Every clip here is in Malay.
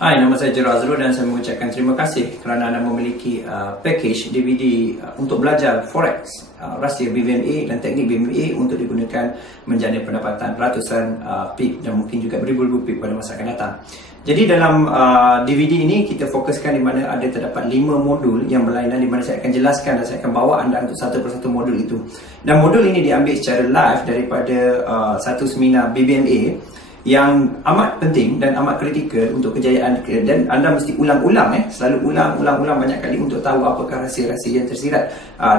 Hai, nama saya Jero Azrul dan saya mengucapkan terima kasih kerana anda memiliki package DVD untuk belajar Forex, rahsia BBMA dan teknik BBMA untuk digunakan menjana pendapatan ratusan pip dan mungkin juga beribu-ribu pip pada masa akan datang. Jadi dalam DVD ini kita fokuskan di mana ada terdapat 5 modul yang berlainan di mana saya akan jelaskan dan saya akan bawa anda untuk satu persatu modul itu. Dan modul ini diambil secara live daripada satu seminar BBMA yang amat penting dan amat kritikal untuk kejayaan, dan anda mesti ulang-ulang selalu ulang banyak kali untuk tahu apakah rahsia-rahsia yang tersirat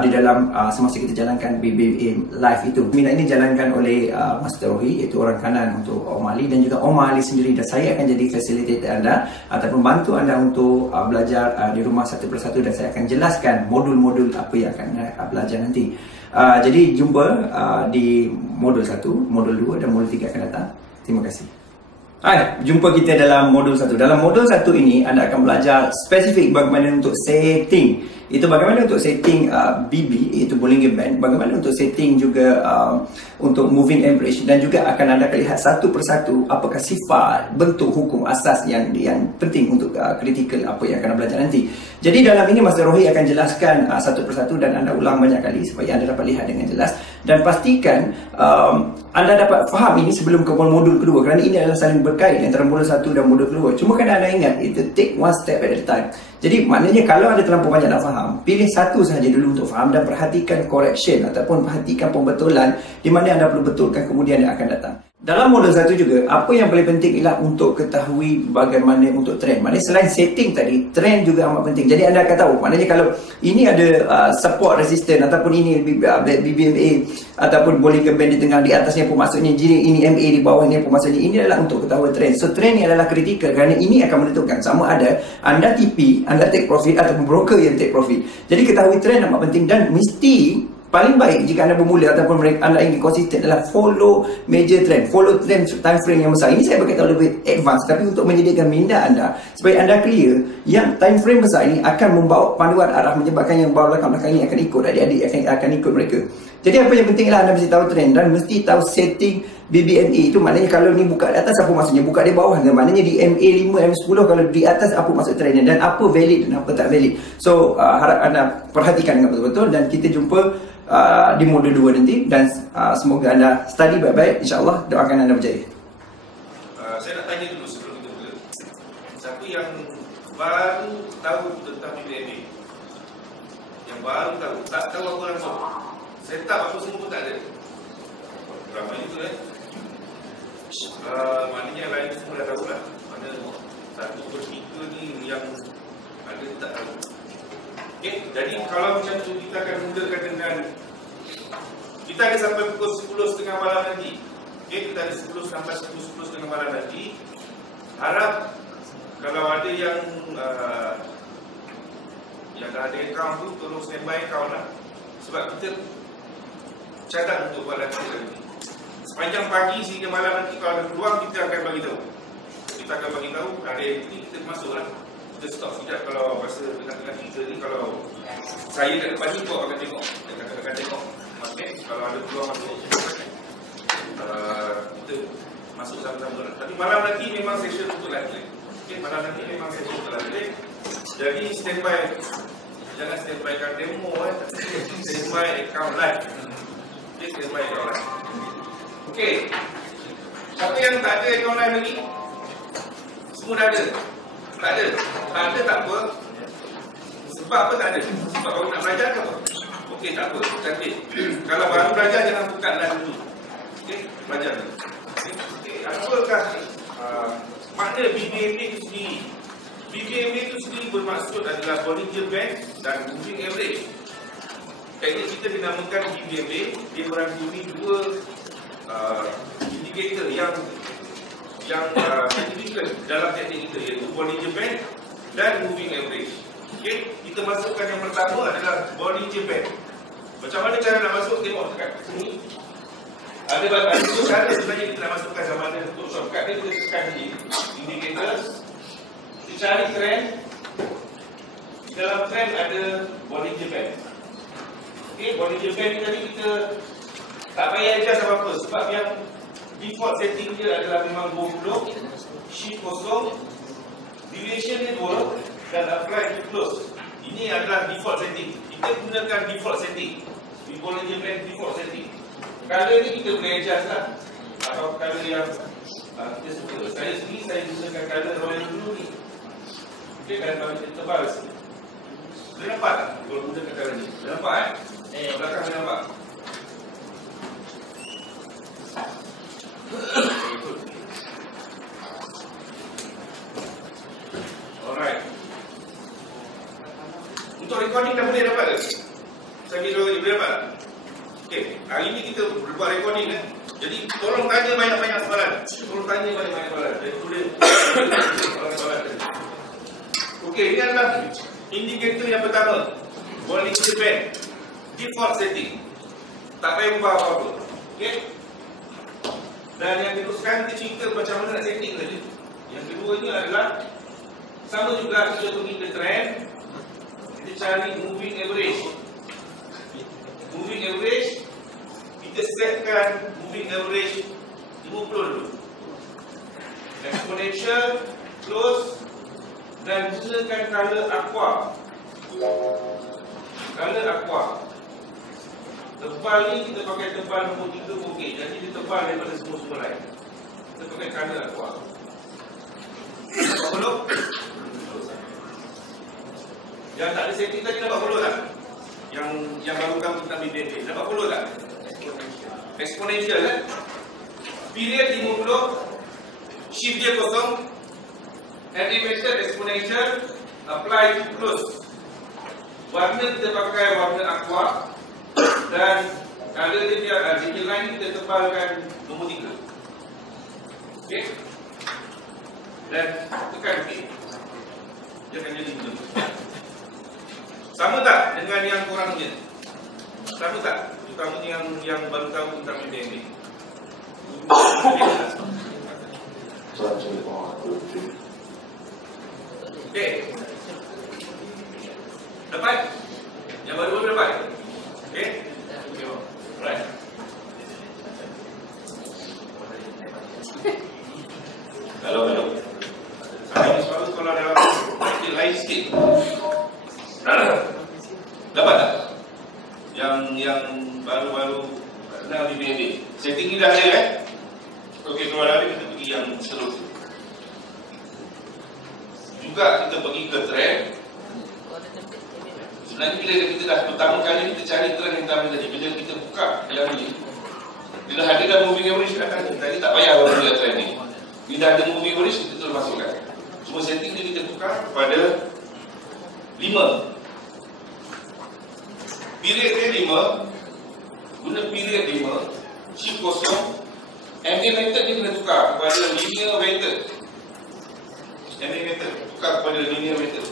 di dalam semasa kita jalankan BBMA live itu. Seminar ini dijalankan oleh Master Rohi, iaitu orang kanan untuk Om Ali, dan juga Om Ali sendiri, dan saya akan jadi facilitator anda ataupun bantu anda untuk belajar di rumah satu persatu, dan saya akan jelaskan modul-modul apa yang akan anda belajar nanti. Jadi jumpa di modul 1, modul 2 dan modul 3 akan datang. Terima kasih. Hai, jumpa kita dalam modul 1. Dalam modul 1 ini anda akan belajar spesifik bagaimana untuk setting. Itu bagaimana untuk setting BB, iaitu Bollinger Band, bagaimana untuk setting juga untuk moving average, dan juga akan anda lihat satu persatu apakah sifat, bentuk, hukum asas yang penting untuk kritikal apa yang akan anda belajar nanti. Jadi dalam ini Master Rohi akan jelaskan satu persatu dan anda ulang banyak kali supaya anda dapat lihat dengan jelas, dan pastikan anda dapat faham ini sebelum ke modul kedua, kerana ini adalah saling berkait antara modul 1 dan modul kedua. Cuma kan anda ingat, itu take one step at a time. Jadi maknanya kalau anda terlampau banyak nak faham, pilih satu sahaja dulu untuk faham dan perhatikan correction ataupun perhatikan pembetulan di mana anda perlu betulkan kemudian yang akan datang. Dalam modul 1 juga, apa yang paling penting ialah untuk ketahui bagaimana untuk trend. Maknanya selain setting tadi, trend juga amat penting. Jadi anda akan tahu, maknanya kalau ini ada support resistance ataupun ini BBMA ataupun Bollinger Band di tengah, di atasnya pun maksudnya ini MA, di bawahnya pun maksudnya ini adalah untuk ketahui trend. So trend ni adalah kritikal kerana ini akan menentukan sama ada anda TP, anda take profit ataupun broker yang take profit. Jadi ketahui trend amat penting, dan mesti paling baik jika anda bermula ataupun anda ingin konsisten adalah follow major trend, follow trend time frame yang besar. Ini saya berkata lebih advance, tapi untuk menyediakan minda anda supaya anda clear yang time frame besar ini akan membawa panduan arah, menyebabkan yang bawah belakang ini akan ikut, adik-adik akan ikut mereka. Jadi apa yang penting adalah anda mesti tahu trend dan mesti tahu setting BBMA. Itu maknanya kalau ni buka di atas apa maksudnya, buka di bawah, maknanya di MA5, M10, kalau di atas apa maksud trendnya dan apa valid dan apa tak valid. So harap anda perhatikan dengan betul-betul, dan kita jumpa di modul 2 nanti, dan semoga anda study baik-baik, insyaAllah doakan anda berjaya. Saya nak tanya dulu sebelum kita mula, siapa yang baru tahu tentang BBMA? Yang baru tahu, tak tahu apa langsung, setup apa semua pun tak ada. Berapa itu maknanya lain semua dah tahu lah. Mana 1/3 ni yang ada tak tahu. Okay, jadi kalau macam tu kita akan mulakan dengan, kita ada sampai pukul 10.30 malam nanti. Okay, kita ada 10 sampai 10.30 malam nanti. Harap kalau ada yang dah ada account tu, tolong standby account lah. Sebab kita catat untuk buat latihan hari ni. Sepanjang pagi sehingga malam nanti, kalau ada peluang kita akan bagi tahu. Kita akan bagi tahu, ada ini kita masuk lah. Kita stop sekejap kalau rasa tengah-tengah cerita ni, kalau saya kat depan ni kau akan tengok, akan tengok. Okay? Kalau ada peluang masuk, kita masuk sama-sama. Tapi malam nanti memang session untuk latihan. Okay? Malam nanti memang session untuk latihan. Jadi standby, jangan standby kat demo, standby account live. Okay, standby account live. Okay, siapa yang tak ada account live lagi? Semua dah ada? Tak ada? Tak ada tak apa. Sebab apa tak ada? Sebab baru nak belajar ke apa? Okey, tak apa, cantik. Kalau baru belajar jangan buka live dulu. Okey, belajar dulu. Okey, apakah makna BBMA itu sendiri? BBMA itu sendiri bermaksud adalah Bollinger Band dan moving average. Teknik kita dinamakan BBMA, dia merangkumi dua indikator yang signifikan dalam teknik kita, iaitu Bollinger Band dan moving average. Okay? Kita masukkan yang pertama adalah Bollinger Band. Macam mana cara nak masuk? Tengok dekat sini. Ada dua cara sebenarnya kita nak masukkan sama ada. Untuk shortcut ni kita tekan di indicators. Kita cari trend. Di dalam trend ada Bollinger Band. Okay, Bollinger Band ni tadi kita tak payah adjust apa-apa, sebab yang default setting dia adalah memang go flow, shift kosong, Deviation ni 2 dan apply to close. Ini adalah default setting. Kita gunakan default setting. We boleh gunakan default setting. Color ni kita boleh adjust lah. Atau color yang kita suka. Saya sendiri saya gunakan color royal blue ni. Okay, kalau kita tebal sikit. Boleh nampak tak kalau gunakan color ni? Boleh nampak belakang boleh nampak. Alright. Untuk recording dah boleh dapat ke? Saya video lagi boleh dapat? Okay, hari ni kita buat recording kan. Jadi tolong tanya banyak-banyak soalan. Tolong tanya banyak-banyak soalan. Jadi boleh soalan. Okay, ini adalah indikator yang pertama. Warning band. Default setting. Tak payah ubah apa-apa. Okay. Dan yang kedua sekarang kita cerita macam mana nak setting tadi. Yang kedua ni adalah sama juga kita pergi ke trend. Kita cari moving average. Moving average kita setkan moving average 50 dulu. Exponential close dan gunakan color aqua. Color aqua. Tebal ni kita pakai tebal nombor 3 okey. Jadi dia tebal daripada semua lain. Kita pakai color aqua. Follow? Yang tak ada setting tadi dapat follow tak? Yang baru kamu tentang BBB dapat follow tak? Exponential kan? Period 50, shift dia kosong. Animation exponential, apply to close. Warna kita pakai warna aqua. Dan color dia jenis line kita tebalkan nombor 3. Okey. Dan tekan OK. Dia akan jadi macam tu. Sama tak dengan yang korang punya? Sama tak? Terutama yang baru tahu tentang BBM ni. Okey. Dapat? Yang baru dapat? Okey? Alright. Kalau saya suara sekolah dalam lain sikit. Dapat tak? Yang baru-baru nak BBB. Setting ni dah ada kan? Okey, keluar dari kita pergi yang seterusnya. Juga kita pergi ke trend. Sebenarnya bila kita dah pertama kali kita cari trend yang tadi tadi, bila kita buka yang ni, bila ada dah moving average kat atas, tadi tak payah orang lihat trend ni. Bila ada moving average kita terus masukkan. Cuma setting ni kita tukar kepada 5. Period dia 5. Guna period 5, shift kosong. MA method ni kena tukar kepada linear method. MA method tukar kepada linear method.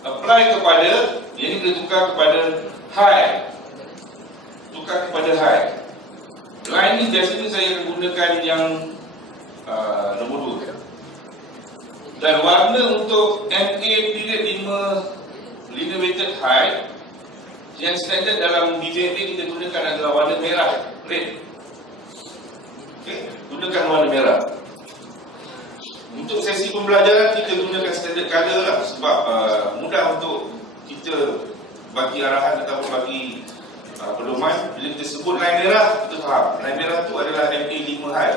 Apply kepada, yang ni kena tukar kepada high. Tukar kepada high. Line ni biasanya saya akan gunakan yang nombor 2. Dan warna untuk MA period 5 linear method high, yang standard dalam BJP kita gunakan adalah warna merah, red. Okay, gunakan warna merah. Untuk sesi pembelajaran kita gunakan standard color lah, sebab mudah untuk kita bagi arahan ataupun bagi pedoman. Bila kita sebut line merah, kita faham line merah tu adalah MA5 high.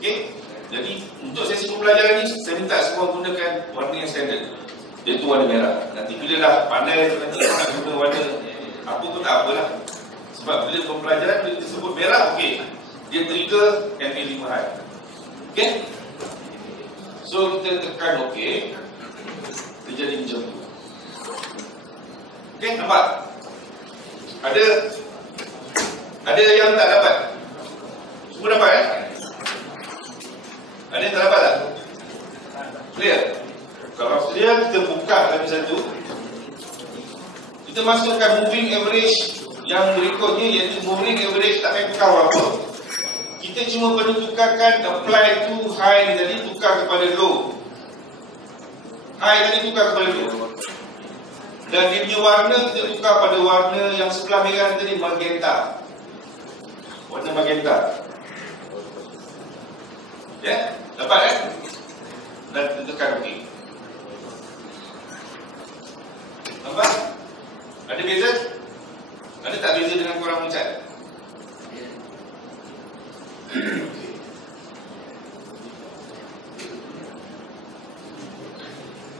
Okay, jadi untuk sesi pembelajaran ni saya minta semua gunakan warna yang standard, iaitu warna merah. Nanti bila dah pandai nanti nak guna warna apa pun tak apalah. Sebab bila pembelajaran bila kita sebut merah, okey, dia trigger MA5 high. Okey, so kita tekan OK, dia jadi macam tu. Okey, nampak? Ada yang tak dapat? Semua dapat kan? Ada yang tak dapat tak? Clear? Kalau clear, kita buka lagi satu. Kita masukkan moving average yang berikutnya, iaitu moving average tak payah tukar apa. Kita cuma perlu tukarkan apply to high ni tadi, tukar kepada low. High tadi tukar kepada low. Dan dia punya warna kita tukar pada warna yang sebelah merah tadi, magenta. Warna magenta. Ya, dapat kan? Dan tekan OK. Nampak? Ada beza? Ada tak beza dengan korang mencat?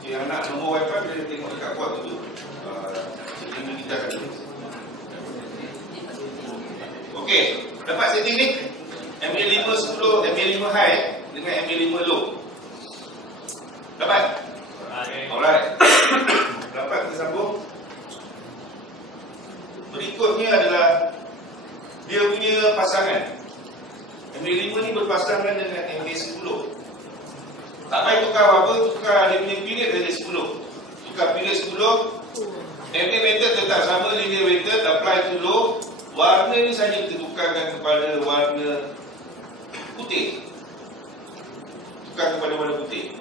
Okay, anak nombor wifi bila tengok dekat kuat tu setting kita akan okey, dapat setting ni MA5 10, MA5 high dengan MA5 low. Dapat? Alright. Dapat, kita sambung. Berikutnya adalah dia punya pasangan. MA5 ni berpasangan dengan MA10. Tak payah tukar apa-apa, tukar dia punya period saja 10. Tukar period 10. MA method tetap sama, linear method, apply to low. Warna ni saja kita tukarkan kepada warna putih. Tukar kepada warna putih.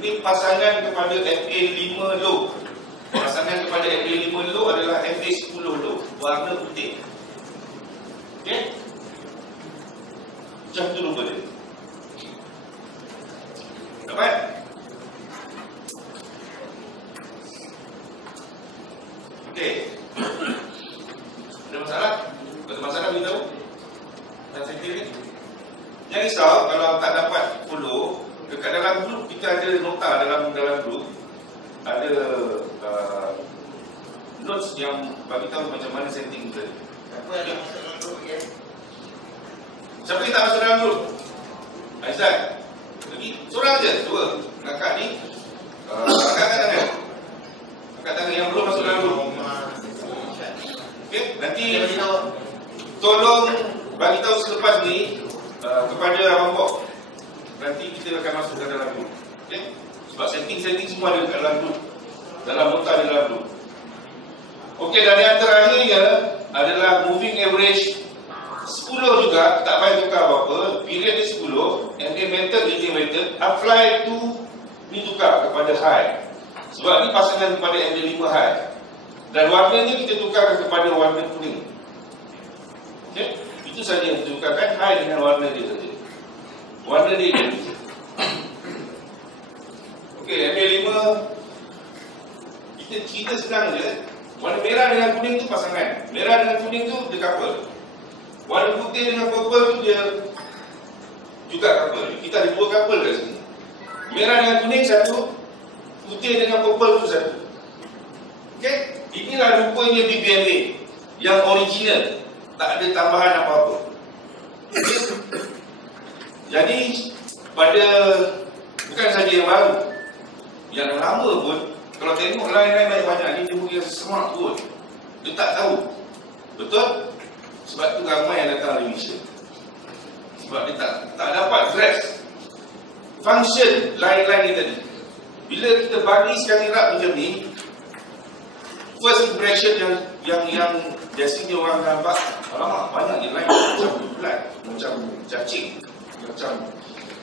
Ini pasangan kepada MA5 low. Pasangan kepada MA5 low adalah MA10 low, warna putih. Okey? Macam tu rupa dia. Dapat? Okey. Ada masalah? Ada masalah beritahu? Tak setting ni? Jangan risau kalau tak dapat follow. Dekat dalam group kita ada nota dalam group. Ada notes yang bagi tahu macam mana setting kita. Siapa yang masuk dalam grup ya? Siapa yang tak masuk dalam group? Aizat. Lagi seorang aja, dua. Kakak ni angkat tangan. Angkat tangan yang belum masuk dalam group. Okey, nanti tolong bagi tahu selepas ni kepada Abang Bob. Nanti kita akan masuk ke dalam group. Okey? Sebab setting semua ada dalam group. Dalam nota di dalam group. Okey, dan yang terakhirnya adalah moving average 10 juga, tak payah tukar apa-apa. Period ni 10, MA method, linear method, apply to ni tukar kepada high. Sebab ni pasangan kepada MA5 high. Dan warnanya kita tukarkan kepada warna kuning. Okey? Itu saja yang kita tukarkan, high dengan warna dia saja. Warna dia ni. Okey, MA5 kita senang je. Warna merah dengan kuning tu pasangan. Merah dengan kuning tu dia couple. Warna putih dengan purple tu dia juga couple. Kita ada dua couple kat sini. Merah dengan kuning satu, putih dengan purple tu satu. Okey, inilah rupanya BBMA yang original, tak ada tambahan apa-apa. Jadi pada bukan saja yang baru, yang lama pun kalau tengok lain-lain banyak ni dia punya smart pun dia tak tahu. Betul? Sebab tu ramai yang datang revision. Sebab dia tak dapat grasp function lain-lain ni tadi. Bila kita bagi sekali rak macam ni, first impression yang biasanya orang nampak, alamak banyak je lain, macam bulat, macam cacing, macam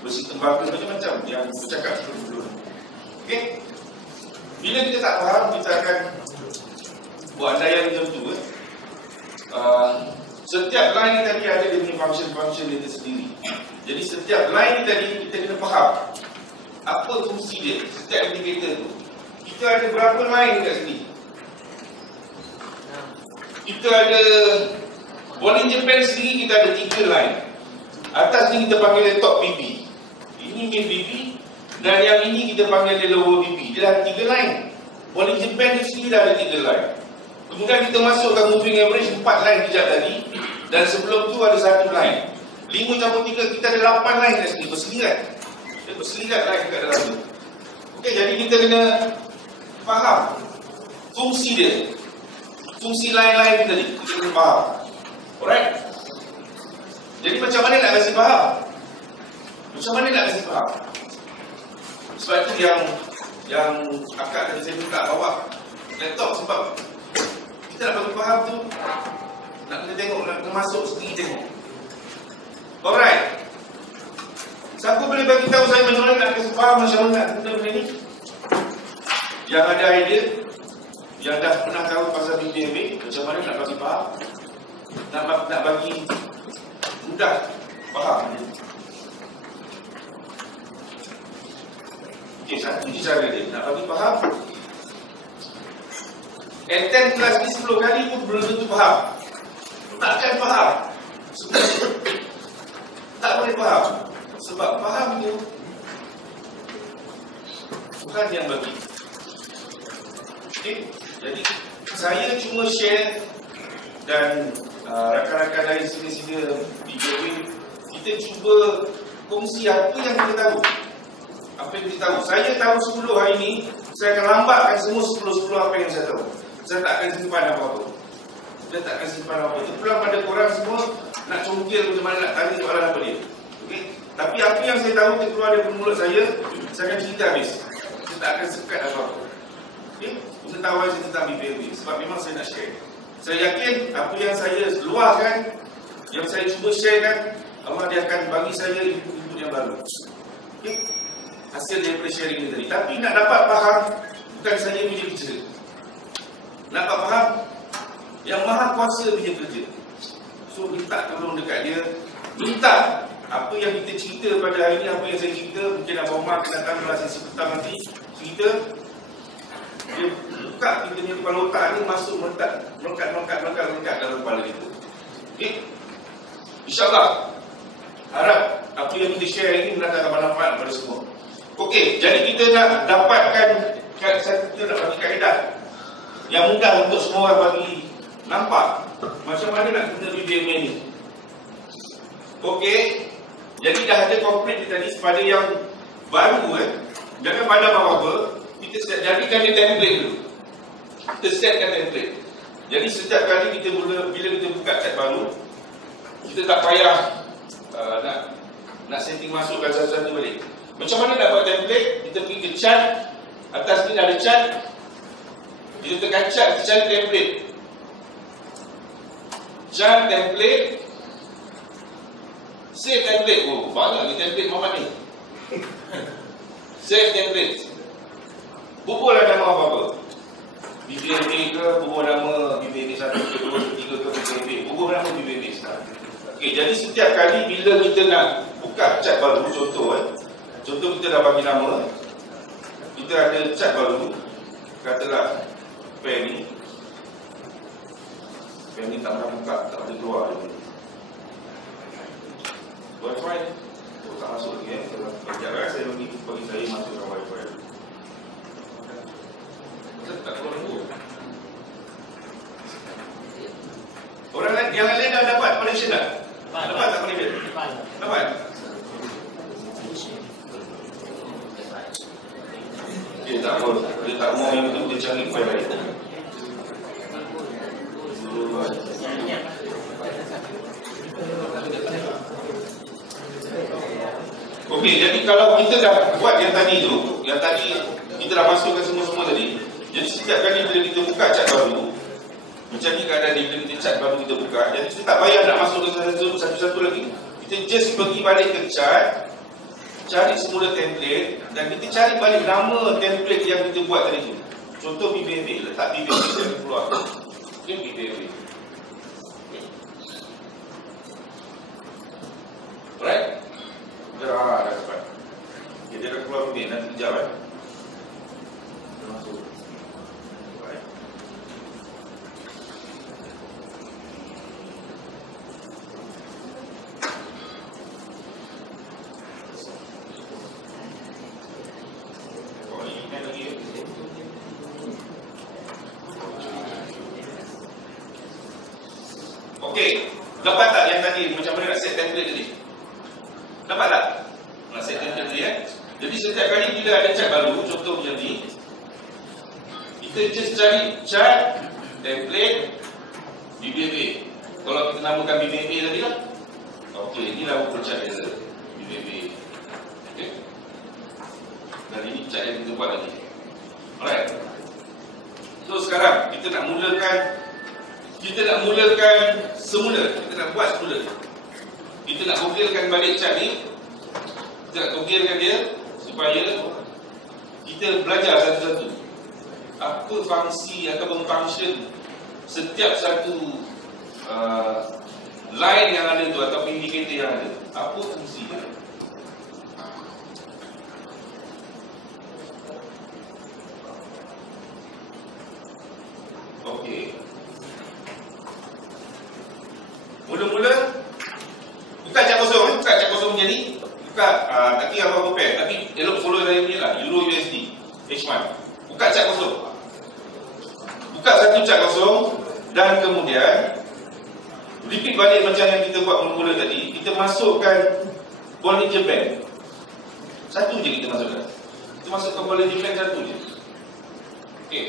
besi tembaga, macam-macam yang bercakap dulu. Okey? Bila kita tak faham, kita akan buat andaian macam tu. Setiap line ni tadi ada dia punya function dia sendiri. Jadi setiap line ni tadi kita kena faham apa fungsi dia, setiap indikator tu. Kita ada berapa line kat sini? Kita ada Bollinger Band sendiri, kita ada 3 line. Atas ni kita panggil dia top BB. Ini mid BB. Dan yang ini kita panggil dia lower BB. Dia dah 3 line. Bollinger Band ni sendiri dah ada 3 line. Kemudian kita masukkan moving average 4 line kejap tadi. Dan sebelum tu ada 1 line. 5 campur 3, kita ada 8 line kat sini. Berselirat. Dia berselirat line kat dalam tu. Okey, jadi kita kena faham fungsi dia. Fungsi line-line ni tadi. Kita kena faham. Alright? Jadi macam mana nak kasi faham? Macam mana nak kasi faham? Sebab itu yang akak tadi saya minta bawa laptop, sebab kita nak bagi faham tu nak kena tengok, nak kena masuk sendiri tengok. Alright. Siapa boleh bagi tahu saya macam mana nak kasi faham, macam mana nak guna benda ni? Yang ada idea, yang dah pernah tahu pasal BBMA, macam mana nak bagi faham, nak bagi mudah faham. Okey, satu je cara dia nak bagi faham. Attend kelas ni 10 kali pun belum tentu faham. Takkan faham. Tak boleh faham. Sebab faham tu Tuhan yang bagi. Okay? Jadi saya cuma share dan rakan-rakan lain sini-sini video ni, kita cuba kongsi apa yang kita tahu. Apa yang kita tahu. Saya tahu 10 hari ni, saya akan lambatkan semua 10 apa yang saya tahu. Saya tak akan simpan apa-apa. Saya tak akan simpan apa-apa. Itu pulang pada korang semua nak congkir macam mana nak tanya soalan apa dia. Okay? Tapi apa yang saya tahu keluar dari mulut saya akan cerita habis. Saya tak akan sekat apa-apa. Okay? Pengetahuan saya tentang BPMB. Sebab memang saya nak share. Saya yakin apa yang saya luahkan, yang saya cuba sharekan, Allah dia akan bagi saya input yang baru. Okay? Hasil daripada sharing ini tadi. Tapi nak dapat faham, bukan saya punya kerja. Nak dapat faham, yang Maha Kuasa punya kerja. So minta tolong dekat dia. Minta apa yang kita cerita pada hari ini, apa yang saya cerita, mungkin Abang Omar akan datang dalam sesi petang nanti, cerita. Dia buka kita punya kepala otak ni, masuk melekat dalam kepala kita. Okay? InsyaAllah harap apa yang kita share ini mendatangkan manfaat kepada semua. Okey, jadi kita nak dapatkan, kita nak bagi kaedah yang mudah untuk semua orang bagi nampak macam mana nak guna BPMB ni. Okey, jadi dah ada complete tadi. Pada yang baru jangan pandang apa-apa, kita jadikan dia template dulu. Kita setkan template. Jadi setiap kali kita bila kita buka chat baru, kita tak payah nak setting masukkan satu-satu balik. Macam mana nak buat template? Kita pergi ke chat. Atas ni ada chat. Kita tekan chat, kita cari template. Chat template. Save template. Oh, banyak ni template Muhammad ni. Save template. Bubuhlah nama apa-apa. BPMB ke, bubuh nama BPMB 1, 2, 3 ke BPMB. Bubuh nama BPMB sekarang. Okey, jadi setiap kali bila kita nak buka chat baru, contoh kita dah bagi nama, kita ada chat baru, katalah Penny tak pernah buka, tak boleh keluar dia. Wi-Fi tak masuk lagi. Sekejap saya bagi saya masukkan Wi-Fi. Saya tak keluar dulu. Orang lain, yang lain dah dapat connection tak? Dapat tak connection? Dapat? Dia tak mau yang itu, dia cari file lain. Okey, jadi kalau kita dah buat yang tadi kita dah masukkan semua tadi. Jadi setiap kali bila kita buka chat baru, macam ni keadaan bila kita chat baru kita buka, jadi kita tak payah nak masukkan satu-satu lagi. Kita just pergi balik ke chat, cari semula template dan kita cari balik nama template yang kita buat tadi tu. Contoh BPMB, letak BPMB dan keluar. Ini BPMB. Alright? Dah dapat. Okay, dia dah keluar BPMB, nanti kejap Dah masuk. Alright. Okey, dapat tak yang tadi macam mana nak set template tadi? Dapat tak? Nak set template tadi Jadi setiap kali bila ada chat baru, contoh macam ni, kita just cari chat template BPMB. Kalau kita namakan BPMB tadi lah. Okey, inilah buku chat dia BPMB. Okey. Dan ini chat yang kita buat tadi. Alright. So sekarang kita nak mulakan semula. Kita nak buat semula. Kita nak toggle balik chat ni. Kita nak toggle dia supaya kita belajar satu-satu. Apa fungsi ataupun function setiap satu line yang ada tu atau indikator yang ada. Apa fungsi dia? Mula-mula buka cat kosong, buka cat kosong jadi buka tak kira apa-apa pair, tapi elok follow saya punya lah, Euro USD H1. Buka cat kosong, buka satu cat kosong, dan kemudian repeat balik macam yang kita buat mula-mula tadi. Kita masukkan Bollinger Band. Satu je kita masukkan. Kita masukkan Bollinger Band satu je. Okey.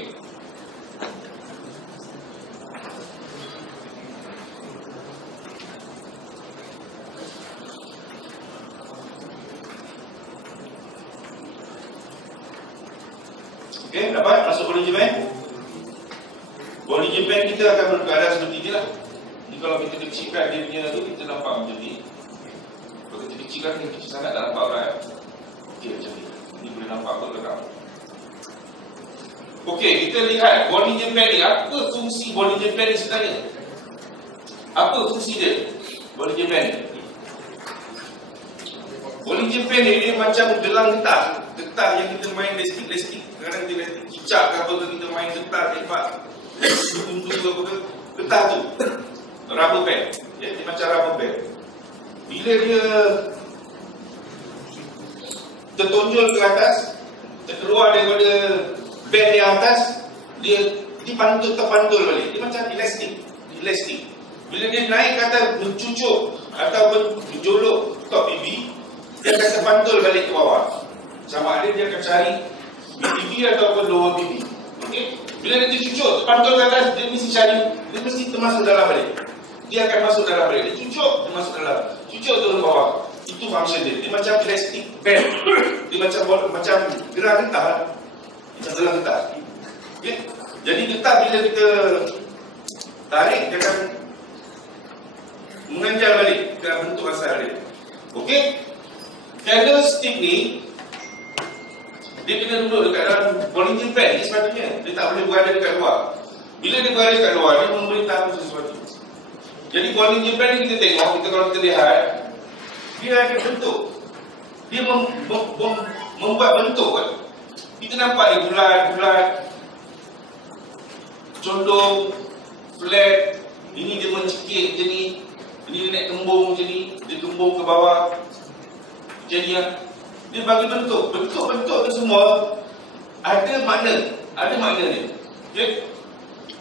Okey, dapat masuk Bollinger Band. Bollinger Band kita akan berkeadaan seperti ni lah. Ni kalau kita kecilkan dia punya tu, kita nampak macam ni. Kalau kita kecilkan, dia kecil sangat tak nampak orang. Okey, macam ni. Ni boleh nampak ke belakang. Okey, kita lihat Bollinger Band ni. Apa fungsi Bollinger Band ni sebenarnya? Apa fungsi dia? Bollinger Band ni. Bollinger Band ni dia macam gelang getah. Getah yang kita main lestik-lestik. Kadang kita lestik cicak ke apa ke, kita main getah, tembak buntu ke apa ke. Getah tu rubber band. Dia macam rubber band. Bila dia tertonjol ke atas, terkeluar daripada band yang atas, dia terpantul balik. Dia macam elastik. Bila dia naik ke atas, mencucuk ataupun menjolok top BB, dia akan terpantul balik ke bawah. Sama ada dia akan cari BB ataupun lower BB. Okey? Bila dia tercucuk, terpantul ke atas, dia mesti cari, dia mesti termasuk dalam balik. Dia akan masuk dalam balik. Dia cucuk, dia masuk dalam. Cucuk turun bawah. Itu function dia. Dia macam elastic band. Dia macam gerak getah. Macam gerak getah. Okay? Jadi getah bila kita tarik, dia akan menganjal balik ke bentuk asal dia. Okey? Candlestick ni, dia kena duduk dekat dalam Bollinger Band ni sepatutnya. Dia tak boleh berada dekat luar. Bila dia berada dekat luar, dia memberitahu sesuatu. Jadi Bollinger Band ni kita tengok, kalau kita lihat, dia ada bentuk. Dia membuat bentuk kan. Kita nampak dia bulat, condong, flat. Ini dia mencekik macam ni. Ini dia naik kembung macam ni. Dia kembung ke bawah. Jadi dia bagi bentuk. Bentuk-bentuk tu semua ada makna. Ada makna dia. Okay?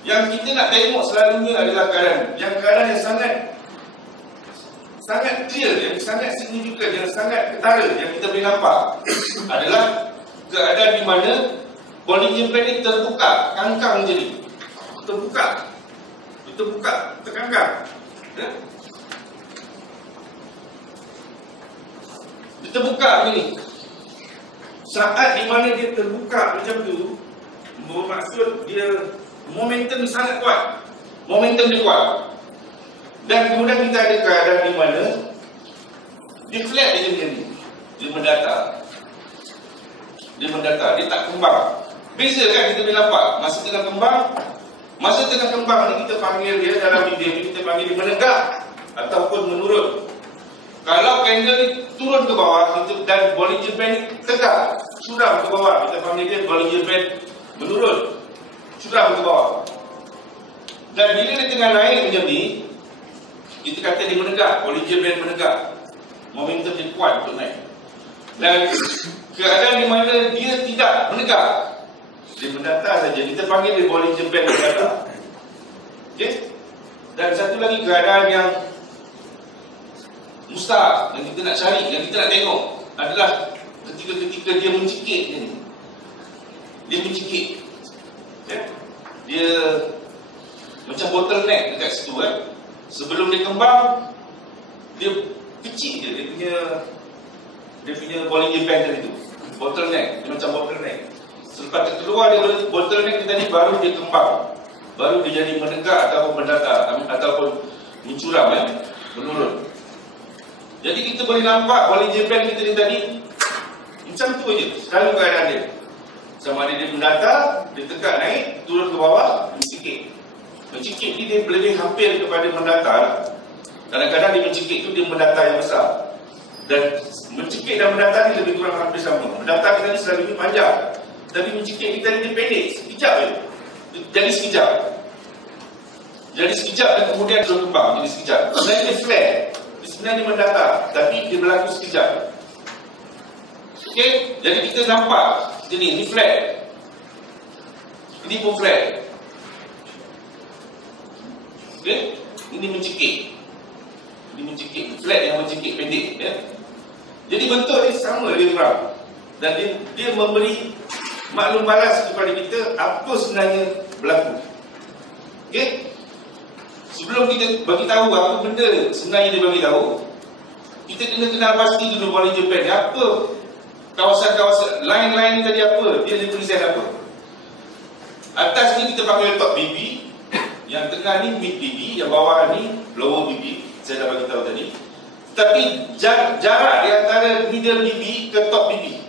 Yang kita nak tengok selalunya adalah keadaan. Yang keadaan yang sangat clear, yang sangat signifikan, yang sangat ketara, yang kita boleh nampak adalah keadaan di mana Bollinger Band ni terbuka, kangkang macam ni. Terbuka, terkangkang. Ya? Dia terbuka macam ni. Saat di mana dia terbuka macam tu, bermaksud dia momentum dia sangat kuat. Momentum dia kuat. Dan kemudian kita ada keadaan di mana dia flat dia macam ni. Dia mendatar. Dia tak kembang. Beza kan kita boleh nampak. Masa tengah kembang ni kita panggil dia dalam video ni, kita panggil dia menegak ataupun menurun. Kalau candle ni turun ke bawah dan Bollinger Band ni tegak, suram ke bawah, kita panggil dia Bollinger Band menurun. Suram ke bawah. Dan bila dia tengah naik macam ni, kita kata dia menegak, Bollinger Band menegak. Momentum dia kuat untuk naik. Dan keadaan di mana dia tidak menegak, dia mendatar saja, kita panggil dia Bollinger Band mendatar. Okay? Dan satu lagi keadaan yang mustahak, yang kita nak cari, yang kita nak tengok adalah ketika dia mencekik macam ni. Dia mencekik. Okay? Dia macam bottleneck dekat situ kan. Sebelum dia kembang, dia kecil je dia punya Bollinger Band tadi tu. Bottleneck, dia macam bottleneck. Selepas dia keluar dia bottleneck tadi, baru dia kembang. Baru dia jadi menegak ataupun mendatar ataupun mencuram menurun. Jadi kita boleh nampak Bollinger Band kita ni tadi macam tu je, selalu keadaan dia. Sama ada dia mendatar, dia tegak naik, turun ke bawah, mencekik. Mencekik ni dia lebih hampir kepada mendatar. Kadang-kadang dia mencekik tu dia mendatar yang besar. Dan mencekik dan mendatar ni lebih kurang hampir sama. Mendatar kita ni selalunya panjang, tapi mencekik kita ni dia pendek, sekejap je. Jadi sekejap. Jadi sekejap dan kemudian terus kembang. Jadi sekejap. Sebenarnya dia flare. Dia sebenarnya mendatar, tapi dia berlaku sekejap. Okey, jadi kita nampak jadi ni flare. Ini pun flare. Okey, ini mencekik. Ini mencekik, flat yang mencekik pendek ya. Jadi bentuk dia sama dia orang. Dan dia memberi maklum balas kepada kita apa sebenarnya berlaku. Okey. Sebelum kita bagi tahu apa benda sebenarnya dia bagi tahu, kita kena kenal pasti dulu Bollinger Band apa. Kawasan-kawasan line-line tadi apa? Dia represent apa? Atas ni kita panggil top BB, yang tengah ni mid BB, yang bawah ni lower BB. Saya dah bagi tahu tadi. Tapi jarak di antara middle BB ke top BB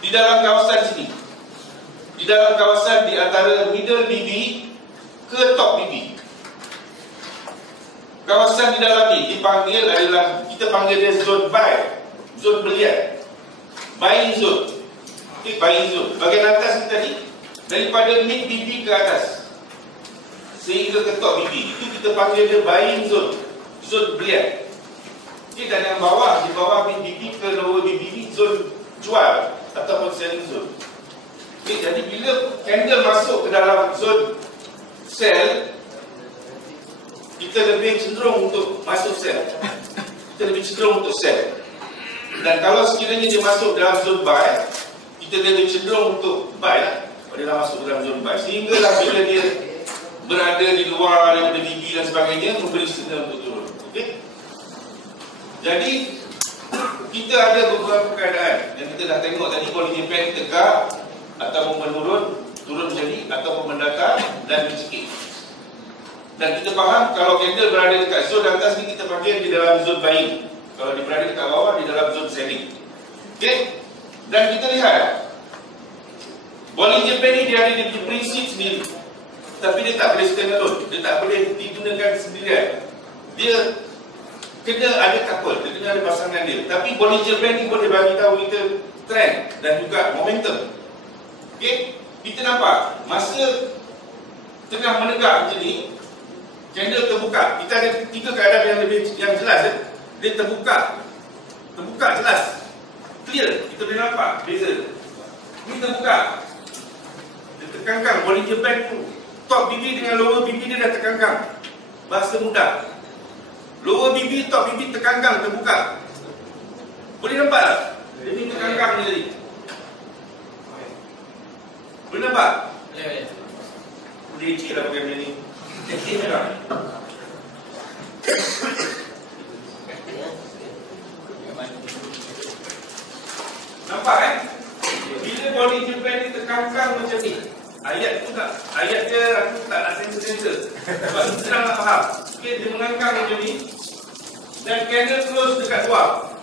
di dalam kawasan sini, di dalam kawasan di antara middle BB ke top BB, kawasan di dalam ni dipanggil adalah, kita panggil dia zone buy, zone belian, buying zone. Okay, buying zone. Bahagian atas ni tadi, daripada mid BB ke atas sehingga ke top BB, itu kita panggil dia buying zone, zone belian. Okay, dan yang bawah, di bawah mid BB ke lower BB ni zone jual ataupun selling zone. Okay, jadi bila candle masuk ke dalam zone sell, kita lebih cenderung untuk masuk sell. Kita lebih cenderung untuk sell. Dan kalau sekiranya dia masuk dalam zone buy, kita lebih cenderung untuk buy lah. Kalau dia dah masuk dalam zone buy, sehinggalah bila dia berada di luar daripada BB dan sebagainya, memberi signal untuk turun. Okey. Jadi kita ada beberapa keadaan yang kita dah tengok tadi. Bollinger Band tegak ataupun menurun, turun jadi ataupun mendatar dan mencekik. Dan kita faham kalau candle berada dekat zone atas ni, kita panggil di dalam zone buying. Kalau dia berada dekat bawah, di dalam zone selling. Okey. Dan kita lihat Bollinger Band ni dia ada di prinsip sendiri, tapi dia tak boleh stand alone. Dia tak boleh digunakan sendirian. Dia kena ada couple, dia kena ada pasangan dia. Tapi Bollinger Band ni boleh bagi tahu kita trend dan juga momentum. Okey, kita nampak masa tengah menegak macam ni, candle terbuka. Kita ada tiga keadaan yang jelas ya. Dia terbuka jelas, clear, kita boleh nampak beza. Ini terbuka, dia terkangkang. Bollinger Band tu top BB dengan lower BB dia dah terkangkang. Bahasa mudah, lower BB, top BB terkangkang, terbuka. Boleh nampak tak? Dia ni terkangkang ni tadi. Boleh nampak? Ya. Boleh leceh lah pakai benda ni. Leceh lah. Nampak kan? Bila Bollinger Band ni terkangkang macam ni, ayat tu tak, ayat dia aku tak nak sensor-sensor sebab senang nak faham. Okay, dia mengangkang macam ni dan candle close dekat luar.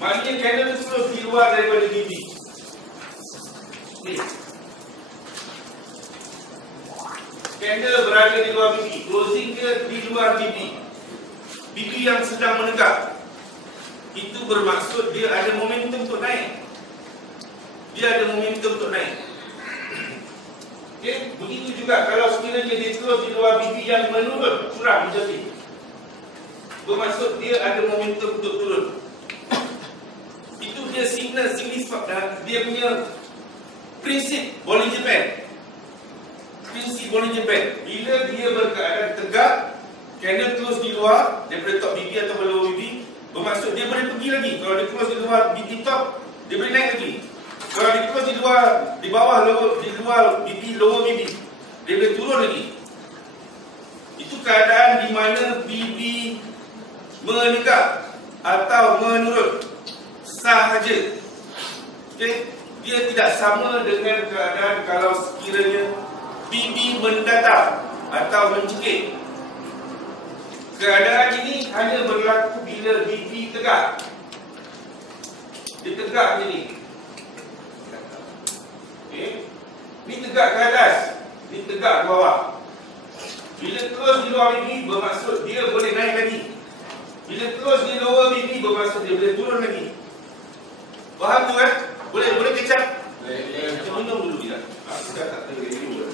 Maknanya candle close di luar daripada BB. Okay. Candle berada di luar BB, closing dia di luar BB. BB yang sedang menegak. Itu bermaksud dia ada momentum untuk naik. Dia ada momentum untuk naik. Okay. Begitu juga kalau sekiranya dia close di luar BB yang menurun, curang macam ni, bermaksud dia ada momentum untuk turun. Itu dia signal signifikan, dia punya prinsip Bollinger Band. Prinsip Bollinger Band, bila dia berkeadaan tegak, candle close di luar daripada top BB atau lower BB, bermaksud dia boleh pergi lagi. Kalau dia close di luar BB top, dia boleh naik lagi. Kalau dia close di luar, di bawah lower, di luar BB, lower BB, dia boleh turun lagi. Itu keadaan di mana BB menegak atau menurun sahaja. Okay? Dia tidak sama dengan keadaan kalau sekiranya BB mendatar atau mencekik. Keadaan ini hanya berlaku bila BB tegak. Dia tegak macam ni. Okay. Ni tegak ke atas, ni tegak ke bawah. Bila close di luar BB, bermaksud dia boleh naik lagi. Bila close di lower BB, bermaksud dia boleh turun lagi. Faham tu kan? Boleh kecap? Boleh. Kita minum dulu kita. Aku dah tak boleh minum.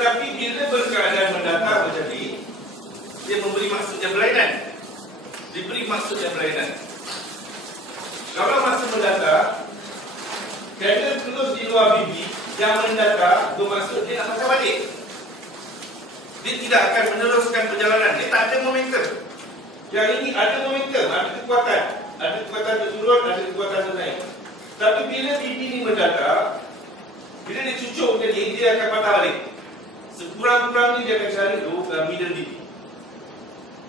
Tetapi bila berkeadaan mendata terjadi, dia memberi maksud yang berlainan. Diberi maksud yang berlainan. Kalau maksud mendata, kena terus di luar bibi yang mendata bermaksud dia nak pasang balik. Dia tidak akan meneruskan perjalanan. Dia tak ada momentum. Yang ini ada momentum, ada kekuatan. Ada kekuatan berturun, ada kekuatan bernaik. Tapi bila bibi ni mendata, bila dia cucuk jadi, dia akan patah balik. Sekurang-kurangnya dia akan cari middle bibi.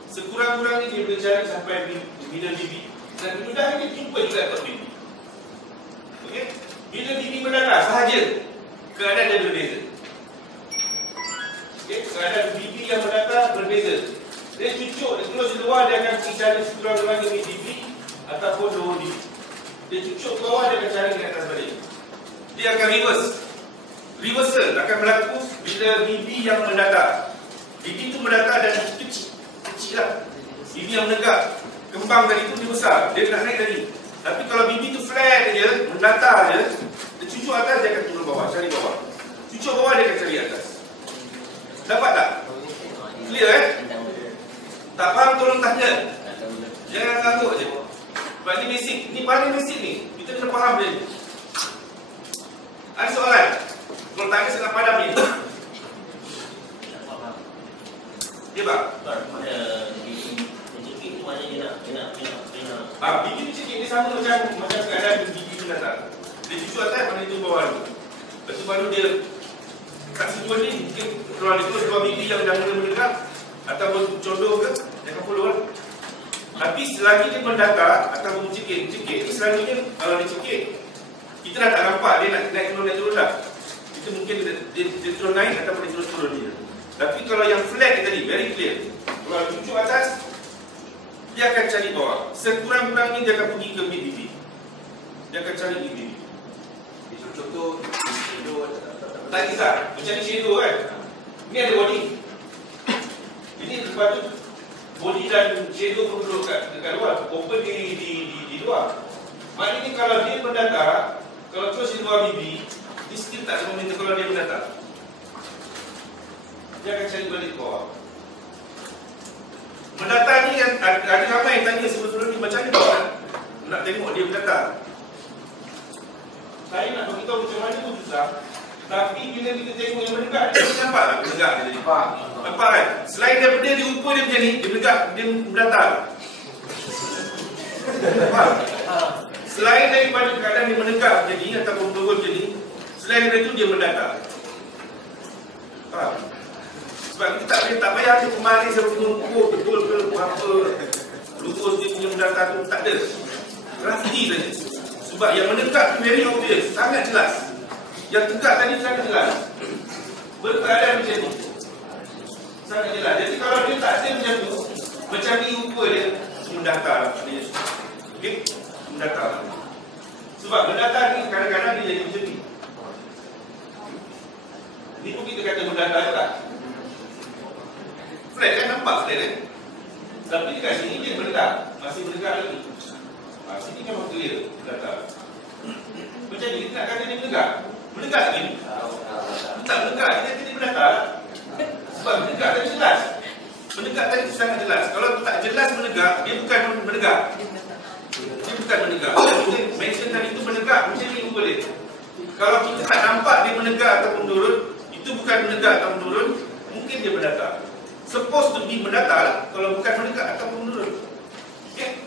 Sekurang-kurangnya dia boleh cari sampai middle bibi. Dan kemudian dia jumpa juga top bibi. Okey? Bila bibi mendata sahaja, keadaan dia berbeza. Okey? Keadaan bibi yang mendata berbeza. Dia cucuk, dia terus di luar, dia akan pergi cari sekurang-kurangnya bibi ataupun lower bibi. Dia cucuk ke bawah, dia akan cari di atas balik. Dia akan reverse. Reversal akan berlaku bila bibi yang mendata. Bibi itu mendata dan kecil lah. Bibi yang menegak, kembang tadi itu dia besar, dia nak naik tadi. Tapi kalau bibi itu flat je, mendata je, dia cucuk atas, dia akan turun bawah, cari bawah. Cucuk bawah, dia akan cari atas. Dapat tak? Clear Tak faham tolong tanya. Jangan ngantuk je. Sebab ni basic, ni paling basic ni. Kita kena faham dia ni. Ada soalan? Kalau tanya saya nak padam ni. Ya bang? Mana mencekik tu mana dia nak Bibi mencekik ni sama macam keadaan bibi tu datang. Dia cucuk atas, mana itu bawah tu. Lepas tu baru dia kat situ ni, mungkin kalau dia terus dua bibi yang dah mula mendekat ataupun condong ke, dia akan follow lah. Tapi selagi dia mendata ataupun mencekik ni selalunya kalau dia cekik, kita dah tak nampak dia nak naik turun dah. Itu mungkin dia terus naik ataupun dia terus turun dia. Tapi kalau yang flat ni tadi, very clear. Kalau cucuk atas, dia akan cari bawah. Sekurang-kurangnya dia akan pergi ke mid bibi. Dia akan cari mid bibi. Contoh shadow Tak kisah, macam ni shadow kan. Ni ada body. Ini lepas tu body dan shadow pun duduk dekat luar. Open di luar. Maknanya kalau dia mendata, kalau terus di luar bibi, dia still tak ada momentum kalau dia mendata. Dia akan cari balik ke bawah. Mendata ni yang ada ramai yang tanya sebelum ni macam ni bawah. Nak tengok dia mendata. Saya nak beritahu macam mana tu susah. Tapi bila kita tengok yang mendekat, kita nampak tak mendekat dia tadi? Nampak kan? Selain daripada dia ukur dia macam ni, dia mendekat, dia mendata. Faham? Selain daripada keadaan dia mendekat macam ni ataupun turun macam ni, selain daripada itu dia mendata. Faham? Sebab kita tak payah dia kemari sampai mengukur betul ke apa lurus dia punya mendata tu, tak ada. Rafti saja. Sebab yang mendekat tu very obvious, sangat jelas. Yang tegak tadi sangat jelas. Berkeadaan macam ni, sangat jelas. Jadi kalau dia tak ada macam tu, macam ni ukur dia, mendata lah. Okay? Mendata lah. Sebab mendata ni kadang-kadang dia jadi macam ni. Ni pun kita kata mendata tak? Flat kan, nampak flat kan? Tapi dekat sini dia mendekat, masih mendekat lagi. Sini memang clear mendata. Macam ni kita nak kata dia mendekat. Mendekat lagi ni. Tak mendekat, dia kata dia mendata. Sebab mendekat tadi jelas. Mendekat tadi sangat jelas. Kalau tak jelas mendekat, dia bukan mendekat. Dia bukan mendekat. Dia mention tadi itu mendekat, macam ni boleh. Kalau kita tak nampak dia mendekat ataupun turun, itu bukan mendekat ataupun turun, mungkin dia mendata. Supposed to be mendata lah, kalau bukan mendekat ataupun turun. Okay?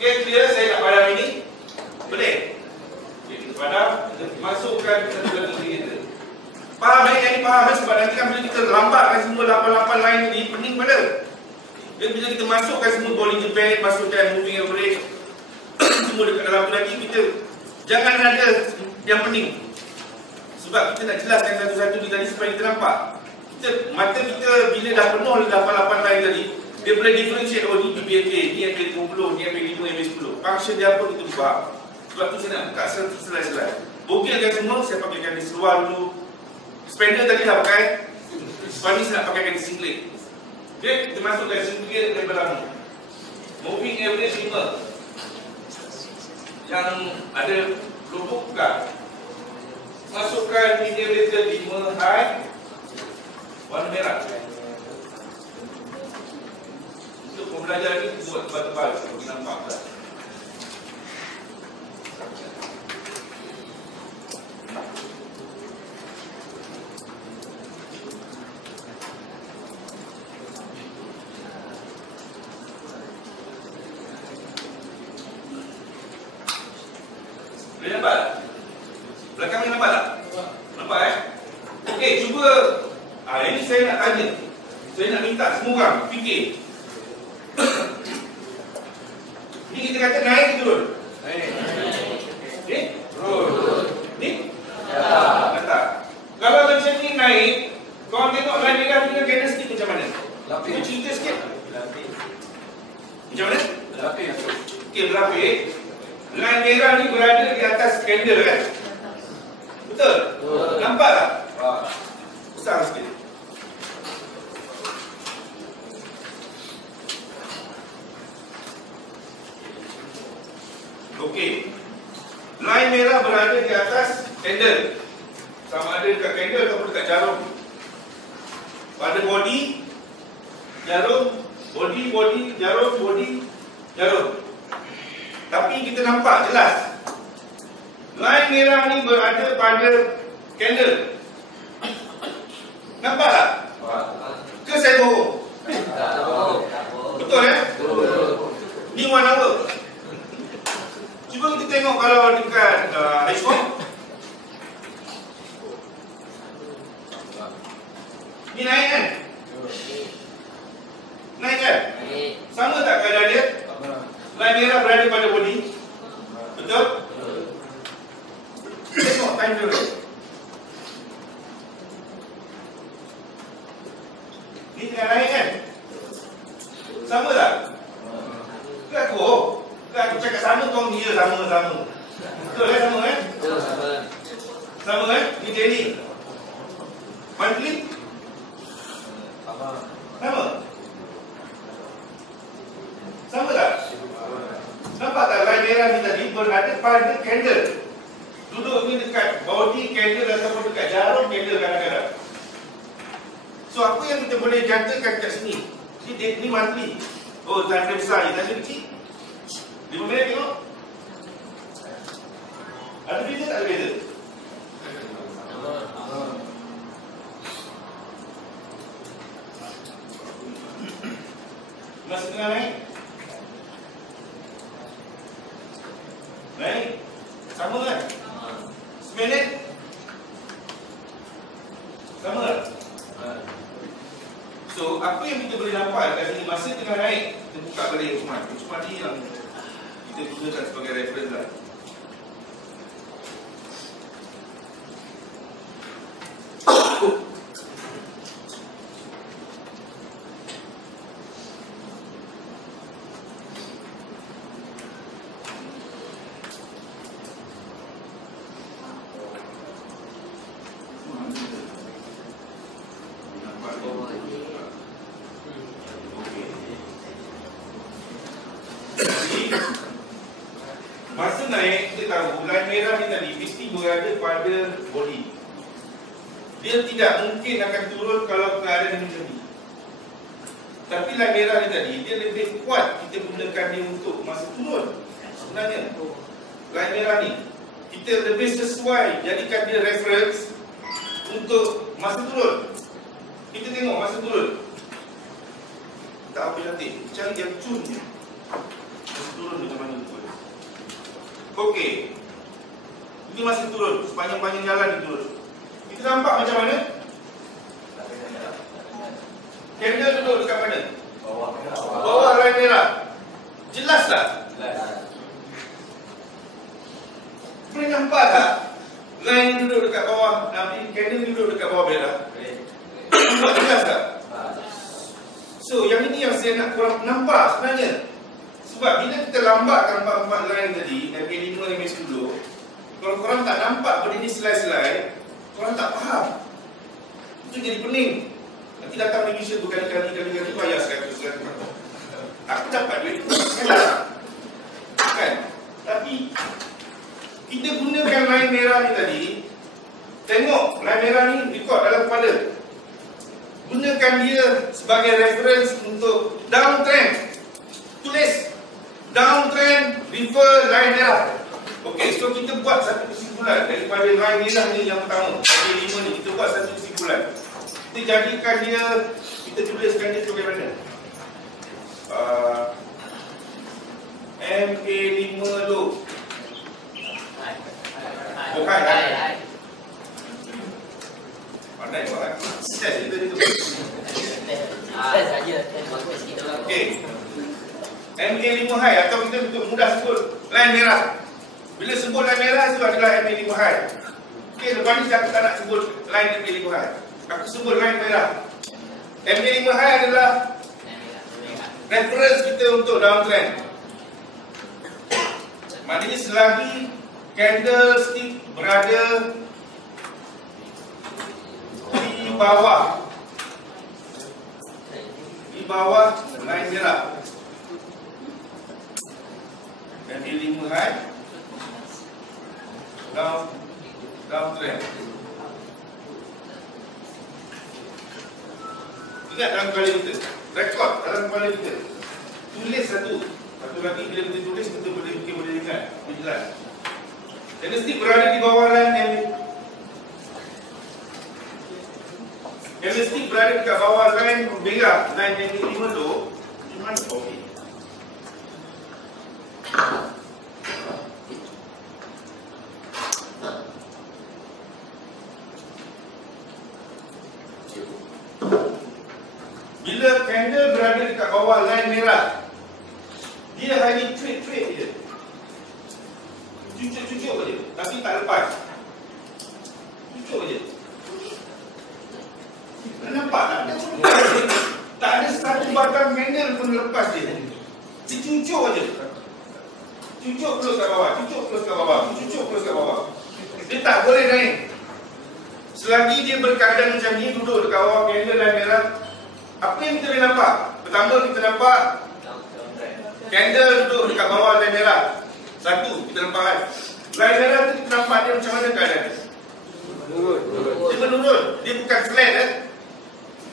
Okay, clear saya nak padam ini? Boleh? Okay, kita padam, kita masukkan satu-satu kita. Faham yang ini faham sebab nanti kan bila kita lambatkan semua 8 line ni, pening pada. Dan bila kita masukkan semua Bollinger Band, masukkan moving average, semua dekat dalam tu nanti kita jangan ada yang pening. Sebab kita nak jelaskan satu-satu ni tadi supaya kita nampak. Mata kita bila dah penuh 8 line tadi, dia boleh differentiate, oh ni BBK, ni MB50, ni MB5, MB10. Function dia apa kita faham. Sebab tu saya nak buka selai-selai. Bogilkan semua, saya pakaikan di seluar dulu. Spender tadi dah pakai. Sebab ni saya nak pakaikan di singlet. Okay, kita masukkan singlet dan belakang. Moving average 5. Yang ada lubuk buka. masukkan individual 5 high warna merah. Untuk pembelajaran ini buat tebal-tebal bagi nampak lah. Boleh nampak tak? Belakang ni nampak tak? Nampak Okey, cuba ini saya nak tanya. Saya nak minta semua orang fikir. Ni kita kata naik ke turun? Naik. Okey? Turun. Ni? Atas. Kalau macam ni naik, kau tengok line merah dengan candlestick macam mana? Lapis. Cerita sikit. Lapis. Macam mana? Lapis. Okey, berlapis. Line merah ni berada di atas candle kan? Betul? Nampak tak? Besar sikit. Okey. Line merah berada di atas candle. Sama ada dekat candle ataupun dekat jarum. Pada body, jarum, body, jarum, body, jarum. Tapi kita nampak jelas line merah ni berada pada candle. Nampak tak? Ke saya bohong? Betul Ni 1 hour. Cuba kita tengok kalau dekat iPhone. Ni naik kan? Naik kan? Sama tak keadaan dia? Line merah berada pada body. Betul? Tengok time dulu. Ni tengah naik kan? Sama tak? Ke aku? Ke aku cakap sama kau ni je sama. Betul sama kan? Sama kan? Ni daily. Monthly? Sama? Sama tak? Nampak tak line merah ni tadi berada pada candle. Duduk ni dekat body candle ataupun dekat jarum candle kadang-kadang. So apa yang kita boleh jangkakan kat sini? Ni monthly. Oh, tanda besar ni, tanda kecil. 5 minit tengok. Ada beza tak ada beza? Masa tengah naik? Naik? Sama kan? Seminit? Sama tak? So, apa yang kita boleh nampak kat sini masa tengah naik, kita buka balik Usman. Usman ni yang kita gunakan sebagai reference lah. Masa naik, kita tahu line merah ni tadi mesti berada pada body. Dia tidak mungkin akan turun kalau keadaan ini jadi. Tapi line merah ni tadi, dia lebih kuat kita gunakan dia untuk masa turun. Sebenarnya line merah ni kita lebih sesuai jadikan dia reference untuk masa turun. Kita tengok masa turun. Tak apa cantik, cari yang cun je. Masa turun macam mana tu. Okey. Ini masih turun, sepanjang-panjang jalan ni turun. Kita nampak macam mana? Candle duduk dekat mana? Bawah line merah. Jelas tak? Boleh nampak tak? Line duduk dekat bawah, candle duduk dekat bawah merah. Nampak jelas tak? So, yang ini yang saya nak korang nampak sebenarnya. Sebab bila kita lambatkan 4 line tadi, MK5, MK10, kalau korang tak nampak benda ni selai-selai, korang tak faham. Itu jadi pening. Nanti datang Malaysia berkali-kali bayar 100. Aku dapat duit kan? Tapi kita gunakan line merah ni tadi Tengok line merah ni record dalam kepala. Gunakan dia sebagai reference untuk downtrend. Tulis downtrend refer line merah. Okey, so kita buat satu kesimpulan daripada line merah ni yang pertama. MA5 ni kita buat satu kesimpulan. Kita jadikan dia, kita tuliskan dia sebagai mana? MA5 low. Oh, hai. Pandai kau kan? Set kita tu. Saya saja. Okey. MA5 high atau kita untuk mudah sebut line merah. Bila sebut line merah itu adalah MA5 high. Okey, lepas ni aku tak nak sebut line MA5 high. Aku sebut line merah. MA5 high adalah reference kita untuk downtrend. Maknanya selagi candlestick berada di bawah line merah, MA5 high, downtrend. Ingat dalam kepala kita, rekod dalam kepala kita, tulis satu lagi. Bila kita tulis kita boleh ingat, boleh jelas. Candlestick berada di bawah line candlestick berada dekat bawah line merah, line MA5 low. Macam mana? Okey. Bila candle berada dekat bawah line merah, dia hanya trade je. Cucuk je, tapi tak lepas. Cucuk je. Nampak tak? Tak ada satu batang candle pun lepas dia. Dia cucuk je. Cucuk terus kat bawah, cucuk terus kat bawah, cucuk terus kat bawah. Dia tak boleh naik. Selagi dia berkeadaan macam ni, duduk dekat bawah candle line merah, apa yang kita boleh nampak? Pertama kita nampak candle duduk dekat bawah line merah. Satu, kita nampak kan. Line merah tu kita nampak dia macam mana keadaan dia? Dia menurun. Dia bukan flat kan.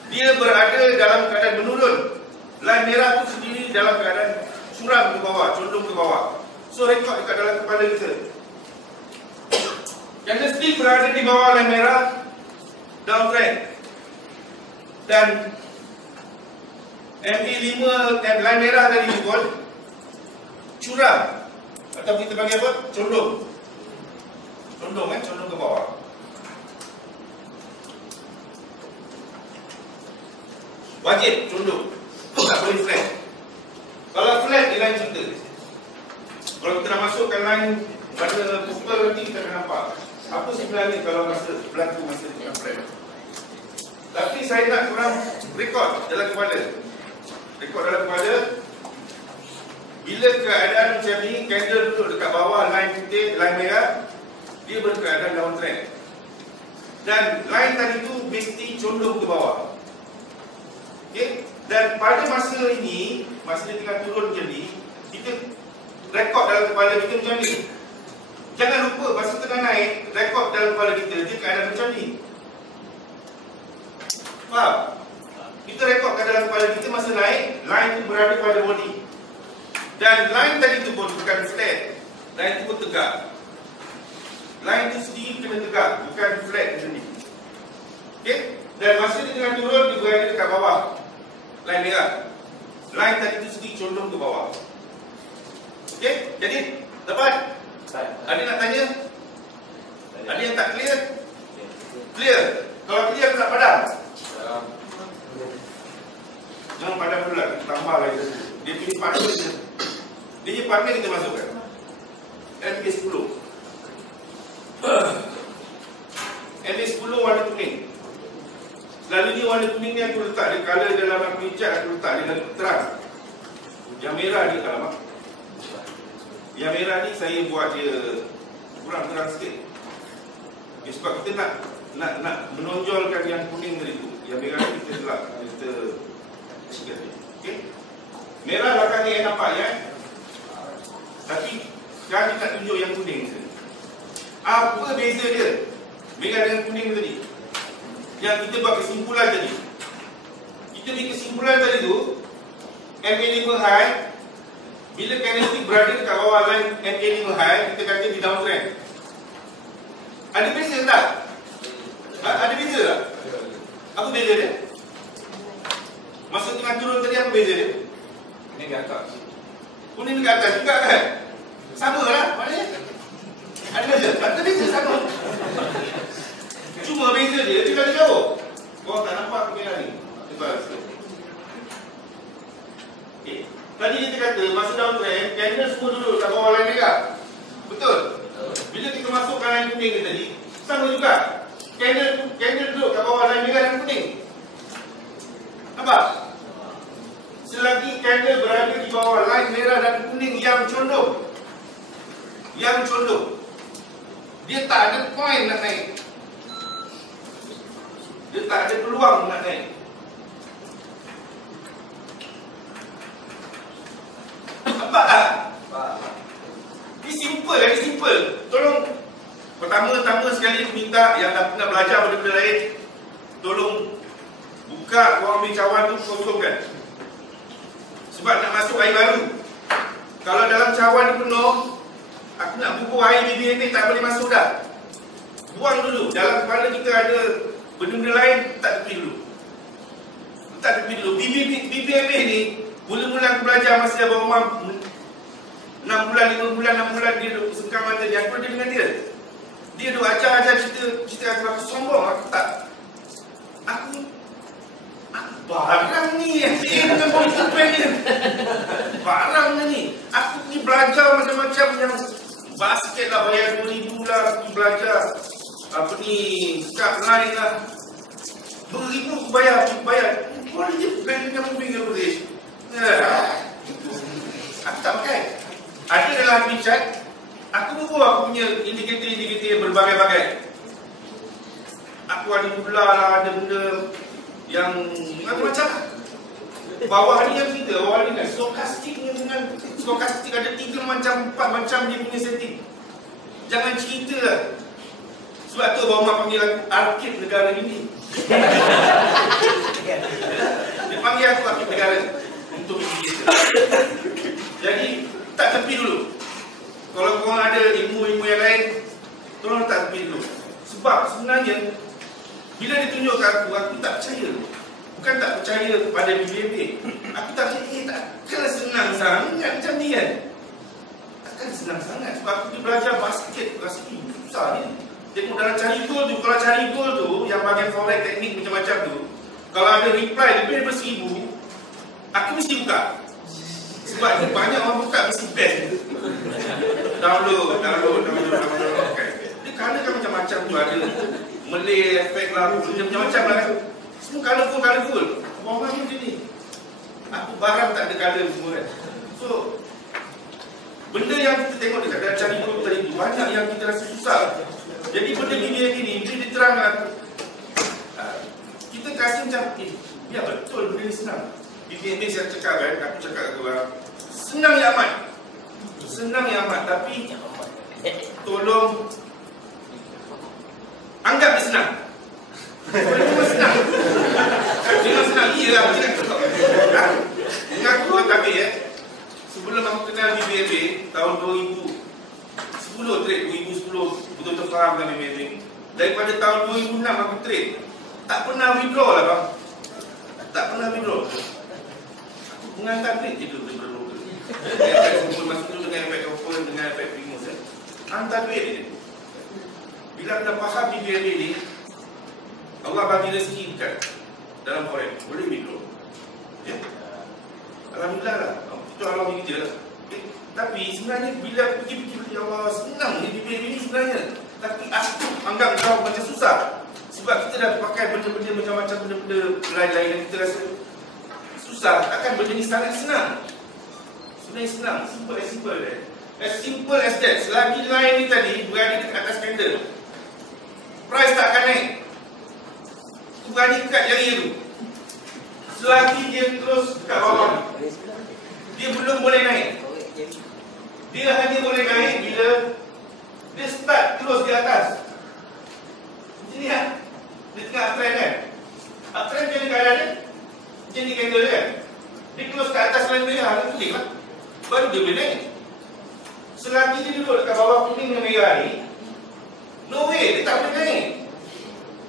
Dia berada dalam keadaan menurun. Line merah tu sendiri dalam keadaan suram ke bawah, condong ke bawah. So rekod dekat dalam kepala kita. Candlestick berada di bawah line merah, downtrend. Dan MA5 dan line merah tadi pun curam. Atau kita panggil apa? Condong. Condong kan? Condong ke bawah. Wajib condong. Tak boleh flat. Kalau flat dia lain cerita. Kalau kita nak masukkan line pada pukul nanti kita akan nampak apa sebenarnya kalau berlaku masa kita flat. Tapi saya nak korang rekod dalam kepala. Rekod dalam kepala. Bila keadaan macam ni, candle duduk dekat bawah line putih, line merah, dia berkeadaan downtrend. Dan line tadi tu mesti condong ke bawah. Okay? Dan pada masa ini, masa dia tengah turun macam ni, kita rekod dalam kepala kita macam ni. Jangan lupa masa tengah naik, rekod dalam kepala kita, dia keadaan macam ni. Faham? Kita rekodkan dalam kepala kita masa naik, line tu berada pada body. Dan line tadi tu pun bukan flat. Line tu pun tegak. Line tu sendiri kena tegak, bukan flat macam ni. Okay? Dan masa dia tengah turun, dia berada dekat bawah line merah. Line tadi tu sendiri condong ke bawah. Okay? Jadi, dapat? Ada nak tanya? Ada yang tak clear? Clear? Kalau clear, aku nak padam. Jangan padam dulu lah, tambah lagi. Dia pilih partner je. Dia punya partner kita masukkan MA10. MA10 warna kuning. Selalunya warna kuning ni aku letak dia colour dalam aku hijab, aku letak dia lagi terang. Yang merah ni alamak. Yang merah ni saya buat dia kurang terang sikit. Okay, sebab kita nak menonjolkan yang kuning tadi tu. Yang merah ni kita gelap, kita sikit. Okey. Merah belakang ni nampak ya. Tapi sekarang kita nak tunjuk yang kuning ni. Apa beza dia? merah dengan kuning tadi, yang kita buat kesimpulan tadi. Kita bagi kesimpulan tadi tu, MA5 high, bila kinetic berada dekat bawah line MA5 high, kita kata di downtrend. Ada beza tak? Ada beza tak? Apa beza dia? Masa tengah turun tadi apa beza dia? Ini ke atas. Kuning dekat atas juga kan? Sama lah, maknanya ada beza? Ada beza sama. Cuma beza dia lagi jauh. Korang tak nampak kamera ni? Lepas. Okay. Tadi kita kata masa downtrend, candle semua duduk kat bawah line merah. Betul? Bila kita masukkan line kuning ni tadi, sama juga. Candle duduk kat bawah line merah dan kuning. Nampak? Selagi candle berada di bawah line merah dan kuning yang condong, dia tak ada point nak naik. Dia tak ada peluang nak naik. Nampak tak? Ini simple. Tolong, pertama sekali minta yang dah pernah belajar benda-benda lain, tolong buka korang ambil cawan tu, kosongkan. Sebab nak masuk air baru. Kalau dalam cawan ni penuh, aku nak bubuh air BBM ni tak boleh masuk dah. Buang dulu. Dalam kepala kita ada benda-benda lain, tak tepi dulu. BBM ni, mula-mula aku belajar masa dia berumur 6 bulan, 5 bulan, dia duduk sengkang mata dia. Aku ada dengan dia. Dia duduk ajar cerita aku sombong. Aku tak. Aku barang ni yang dia dengan politik ni. Barang ni. Aku pergi belajar macam-macam yang basket lah, bayar 2,000 lah. Aku pergi belajar apa ni, Skype line lah. Beribu aku bayar. Boleh je bukan dengan mobil ke boleh. Aku tak pakai. Ada dalam WeChat, aku bubuh aku punya indikator berbagai-bagai. Aku ada gula lah, ada benda yang macam-macam. Bawah ni yang kita, bawah ni kan stokastik ada 3 macam, 4 macam dia punya setting. Jangan cerita lah. Sebab tu Abang Mak panggil aku arkib negara ini. Dia panggil aku arkib negara untuk kita. Jadi tak tepi dulu. Kalau korang ada ilmu-ilmu yang lain, tolong tak tepi dulu. Sebab sebenarnya bila dia tunjuk kat aku tak percaya. Bukan tak percaya kepada BBM. Aku tak percaya, takkan senang sangat macam ni kan. Takkan senang sangat. Sebab aku belajar basket, rasa susah ni. Tengok dalam cari goal tu, kalau cari goal tu, yang bagian forex teknik macam-macam tu, kalau ada reply lebih daripada 1,000, aku mesti buka. Sebab ni banyak orang buka mesti best. Download. Okay. Dia colour kan macam-macam tu, ada Malay efek lah, macam-macam lah kan. Semua colourful. Orang ni macam ni. Aku barang tak ada colour semua kan. So, benda yang kita tengok dekat dalam cari goal tadi tu, banyak yang kita rasa susah. Jadi benda BBM ni, bila diterangkan, kita rasa macam, ya betul benda ni senang. BBM ni saya cakap kan, aku cakap kat korang, senang ya amat, tapi tolong anggap dia senang. Memang senang. Iyalah, macam nak mengaku tapi sebelum aku kenal BBM tahun 2010 trade, 2010 betul-betul faham dengan BBM. Daripada tahun 2006 aku trade, tak pernah withdraw lah bang. Tak pernah withdraw. Aku mengantar trade je tu daripada efek kumpul masuk tu dengan efek kumpul dengan efek primus hantar duit dia. Bila kita faham BBM ni, Allah bagi rezeki dekat dalam forex, boleh withdraw. Ya? Alhamdulillah lah. Itu Allah bagi je. Tapi sebenarnya bila aku pergi ya Allah, senang ni BBM ni sebenarnya. Tapi aku anggap kau macam susah. Sebab kita dah pakai benda-benda macam-macam, benda-benda lain-lain yang kita rasa susah. Takkan benda ni sangat senang. Sebenarnya senang, simple as that. Selagi line ni tadi berada dekat atas candle, price tak akan naik. Tu berani kat jari tu. Selagi dia terus kat bawah, dia belum boleh naik. Dia hanya boleh naik bila dia start terus di atas. Sini kan? Dia tengah uptrend kan? Uptrend macam ni keadaan dia. Macam ni candle dia kan? Dia close kat atas line merah, dia kuning lah. Baru dia boleh naik. Selagi dia duduk dekat bawah kuning dan merah ni, no way, dia tak boleh naik.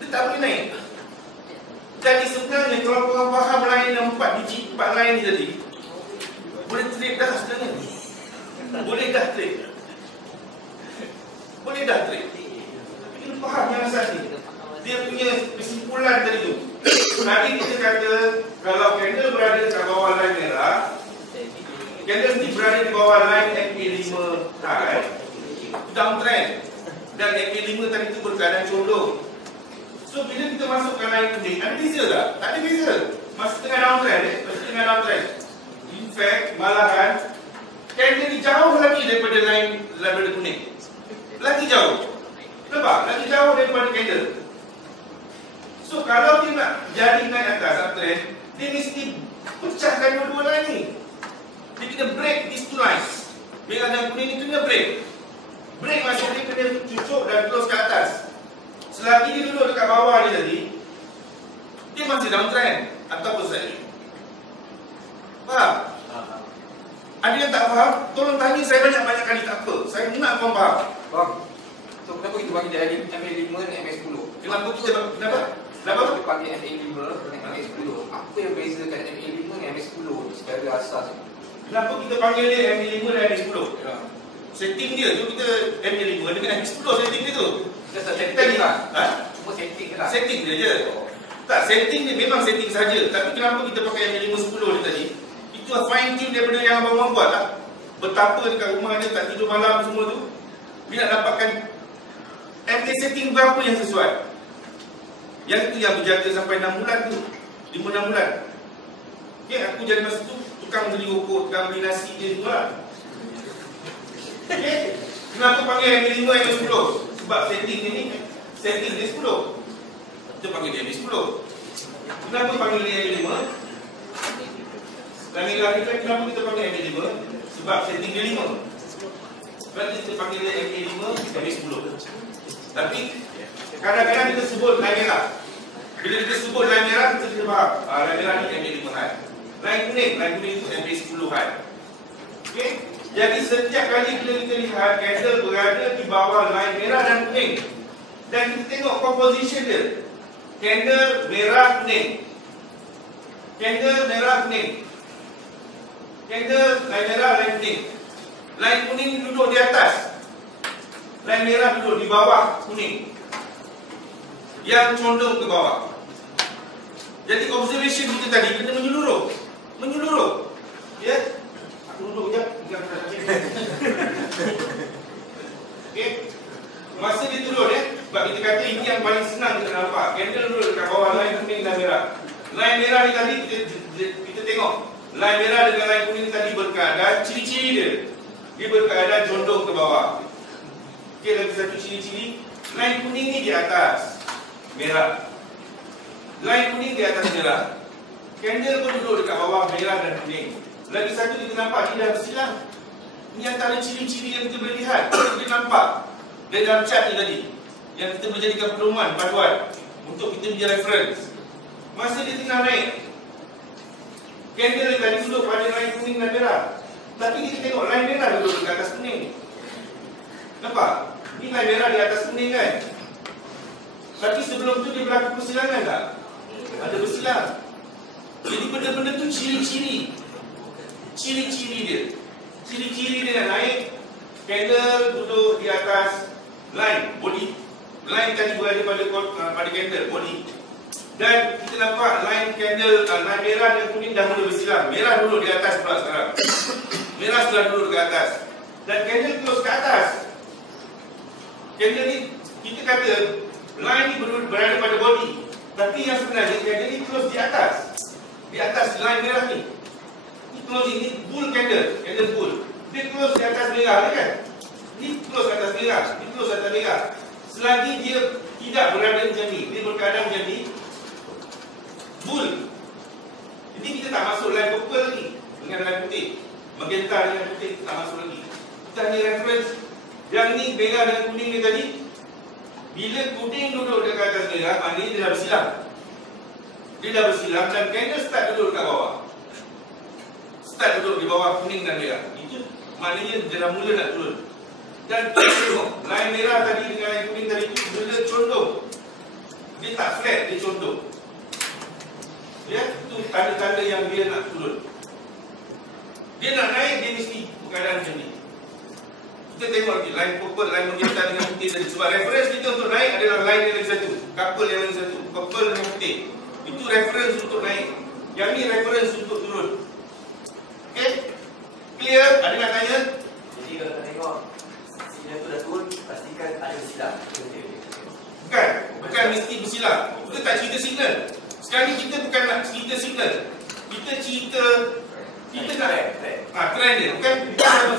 Dia tak boleh naik. Jadi sebenarnya kalau korang faham line yang 4 biji, 4 line ni tadi, boleh trade dah sebenarnya. Boleh dah trade. Boleh dah trade. Kita faham yang asas ni. Dia punya kesimpulan tadi tu. Tadi kita kata kalau candle berada dekat bawah line merah, candle ni berada di bawah line MA5 high, downtrend, dan MA5 tadi tu berkeadaan condong. So bila kita masuk ke line kuning, ada beza tak? Tak ada beza. Masih tengah downtrend, masih tengah downtrend. In fact, malahan candle ni jauh lagi daripada line kuning. Lagi jauh. Nampak? Lagi jauh daripada candle. So kalau dia nak jadi naik atas uptrend, dia mesti pecahkan dua-dua line ni. Dia kena break these two lines. Merah dan kuning ni kena break. Break maksud dia kena cucuk dan close ke atas. Selagi dia duduk dekat bawah ni tadi, dia masih downtrend ataupun selling. Faham? Ada yang tak faham? Tolong tanya saya banyak-banyak kali, tak apa. Saya nak korang faham. Bang, so kenapa kita bagi dia MA5 dan MA10? Kenapa? Kenapa? Kita panggil MA5 dan MA10. Apa yang bezakan MA5 dan MA10 secara asas? Kenapa kita panggil dia MA5 dan MA10? Setting dia tu kita MA5 dengan MA10 setting dia tu. Kita setting lah. Cuma setting lah. Setting dia je. Tak, setting dia memang setting saja. Tapi kenapa kita pakai MA5 10 ni tadi? Itu fine tune daripada yang abang buat lah. Betapa dekat rumah dia tak tidur malam semua tu. Dia nak dapatkan MA setting berapa yang sesuai. Yang itu yang berjaga sampai 6 bulan tu. 5-6 bulan. Okay, aku jadi masa tu tukang beli rokok, tukang beli nasi je semua lah. Okay, kenapa panggil MA5 MA10? Sebab setting ni setting dia 10. Kita panggil dia MA10. Kenapa panggil dia MA5? Kenapa kita panggil MA5? Sebab setting dia 5. Sebab kita panggil dia MA5 MA10. Tapi kadang-kadang kita sebut line merah. Bila kita sebut line merah, kita kena faham line merah ni MA5 high. Line kuning itu MA10 high. Okay? Jadi setiap kali bila kita lihat candle berada di bawah line merah dan kuning, dan kita tengok composition dia, candle merah kuning, candle merah kuning, candle line merah line kuning, line kuning duduk di atas, line merah duduk di bawah kuning, yang condong ke bawah. Jadi observation kita tadi kena menyeluruh, ya. Aku duduk sekejap. Okay. Masa dia turun sebab kita kata ini yang paling senang kita nampak. Candle duduk dekat bawah line kuning dan merah. Line merah ni tadi kita tengok. Line merah dengan line kuning ni tadi berkeadaan ciri-ciri dia. Dia berkeadaan condong ke bawah. Okay, lagi satu ciri-ciri. Line kuning ni di atas merah. Line kuning di atas merah. Candle pun duduk dekat bawah merah dan kuning. Lagi satu kita nampak dia dah bersilang. Ini antara ciri-ciri yang kita boleh lihat. Kita nampak dari dalam chart ni tadi, yang kita menjadikan pedoman, panduan untuk kita punya reference. Masa dia tengah naik, candle tadi duduk pada line kuning dan merah. Tapi kita tengok line merah duduk dekat atas kuning. Nampak? Ini line merah di atas kuning kan? Tapi sebelum tu dia berlaku persilangan tak? Ada bersilang. Jadi benda-benda tu ciri-ciri. Ciri-ciri dia. Ciri-ciri dia nak naik, candle duduk di atas line, body. Line tadi berada pada candle, body. Dan kita nampak line candle, line merah dan kuning dah mula bersilang. Merah duduk di atas pula sekarang. Merah sudah duduk di atas. Dan candle close ke atas. Candle ni, kita kata line ni berada pada body. Tapi yang sebenarnya candle ni close di atas. Di atas line merah ni. Close ini bull candle bull. Dia close di atas merah kan? Ni close atas merah, ni close atas merah. Selagi dia tidak berada macam ni, dia berkeadaan macam ni, bull. Jadi kita tak masuk line purple lagi dengan line putih. Magenta dengan putih tak masuk lagi. Kita hanya reference yang ni merah dan kuning ni tadi. Bila kuning duduk dekat atas merah, maknanya dia dah bersilang. Dia dah bersilang dan candle start duduk dekat bawah. Start duduk di bawah kuning dan merah. Itu maknanya dia dah mula nak turun. Dan tengok, line merah tadi dengan line kuning tadi itu bila condong. Dia tak flat, dia condong. Ya, itu tanda-tanda yang dia nak turun. Dia nak naik, dia mesti keadaan macam ni. Kita tengok lagi, line purple, line magenta dengan putih tadi. Sebab reference kita untuk naik adalah line yang lagi satu. Couple yang lagi satu, purple dengan putih. Itu reference untuk naik. Yang ni reference untuk turun. Okay? Clear? Ada nak tanya? Jadi kalau tengok sinyal tu dah turun, pastikan ada bersilang. Bukan mesti bersilang. Kita tak cerita signal. Sekarang ni kita bukan nak cerita signal. Kita cerita nak trend dia. Bukan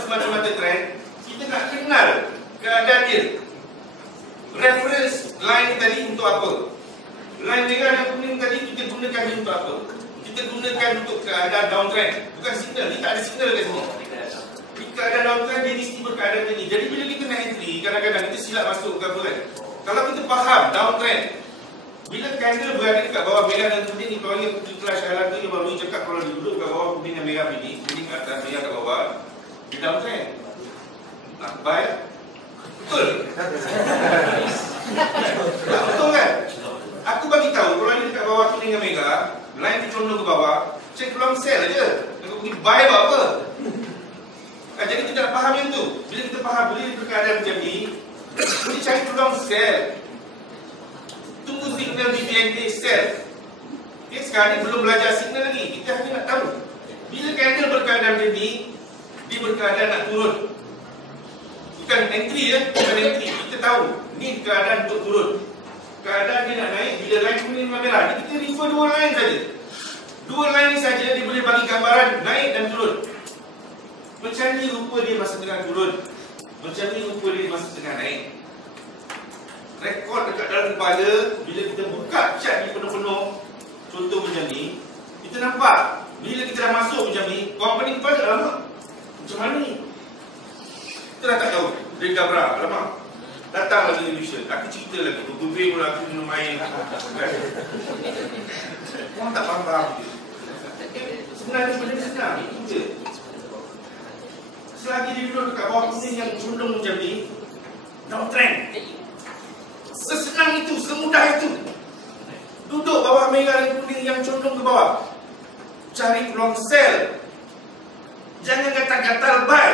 semata-mata trend. Kita nak kenal keadaan dia. Reference line tadi untuk apa? Line merah dan kuning tadi kita gunakan dia untuk apa? Kita gunakan untuk keadaan downtrend. Bukan signal. Dia tak ada signal kat sini. Di keadaan downtrend dia mesti berkeadaan macam ni. Jadi bila kita nak entry, kadang-kadang kita silap masuk ke apa kan? Kalau kita faham downtrend, bila candle berada dekat bawah merah dan kuning ni, kalau dia pergi kelas halal tu, dia baru cakap kalau dia duduk kat bawah kuning dan merah ni, kuning kat atas, merah kat bawah, dia downtrend. Nak buy? Betul? Tak betul kan? Aku bagi tahu kalau dia dekat bawah kuning dan merah, line tu condong ke bawah, cek peluang sell aja. Aku pergi buy buat apa? Jadi kita nak faham yang tu. Bila kita faham boleh berkeadaan macam ni, boleh cari peluang sell. Tunggu signal BBNK sell. Okay, sekarang ni belum belajar signal lagi. Kita hanya nak tahu bila candle berkeadaan macam ni, dia berkeadaan nak turun. Bukan entry ya, bukan entry. Kita tahu ni keadaan untuk turun. Keadaan dia nak naik bila line kuning dan merah. Kita refer dua line saja. Dua line ni saja dia boleh bagi gambaran naik dan turun. Macam ni rupa dia masa tengah turun. Macam ni rupa dia masa tengah naik. Rekod dekat dalam kepala, bila kita buka chart ni penuh-penuh, contoh macam ni, kita nampak bila kita dah masuk macam ni, company kepala alamak macam mana ni? Kita dah tak tahu. Dia gabra, alamak datang lagi illusion. Aku cerita lagi, bergubir pula aku minum air. Orang tak faham dia. Sebenarnya benda ni senang, itu je. Selagi dia duduk dekat bawah kuning yang condong macam ni, downtrend. Sesenang itu, semudah itu. Duduk bawah merah dan kuning yang condong ke bawah, cari peluang sell. Jangan gatal-gatal buy.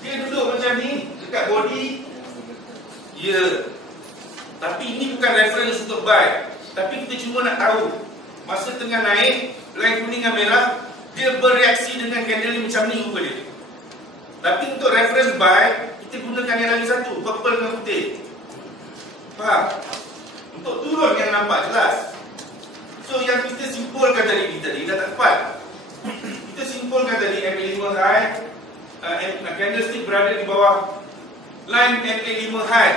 Dia duduk macam ni dekat body. Ya. Tapi ini bukan reference untuk buy. Tapi kita cuma nak tahu masa tengah naik, line kuning dan merah, dia bereaksi dengan candle ni macam ni rupa dia. Tapi untuk reference buy, kita gunakan yang lagi satu, purple dengan putih. Faham? Untuk turun yang nampak jelas. So yang kita simpulkan tadi dah tak tepat. Kita simpulkan tadi MA5 high, candlestick berada di bawah line MA5 high,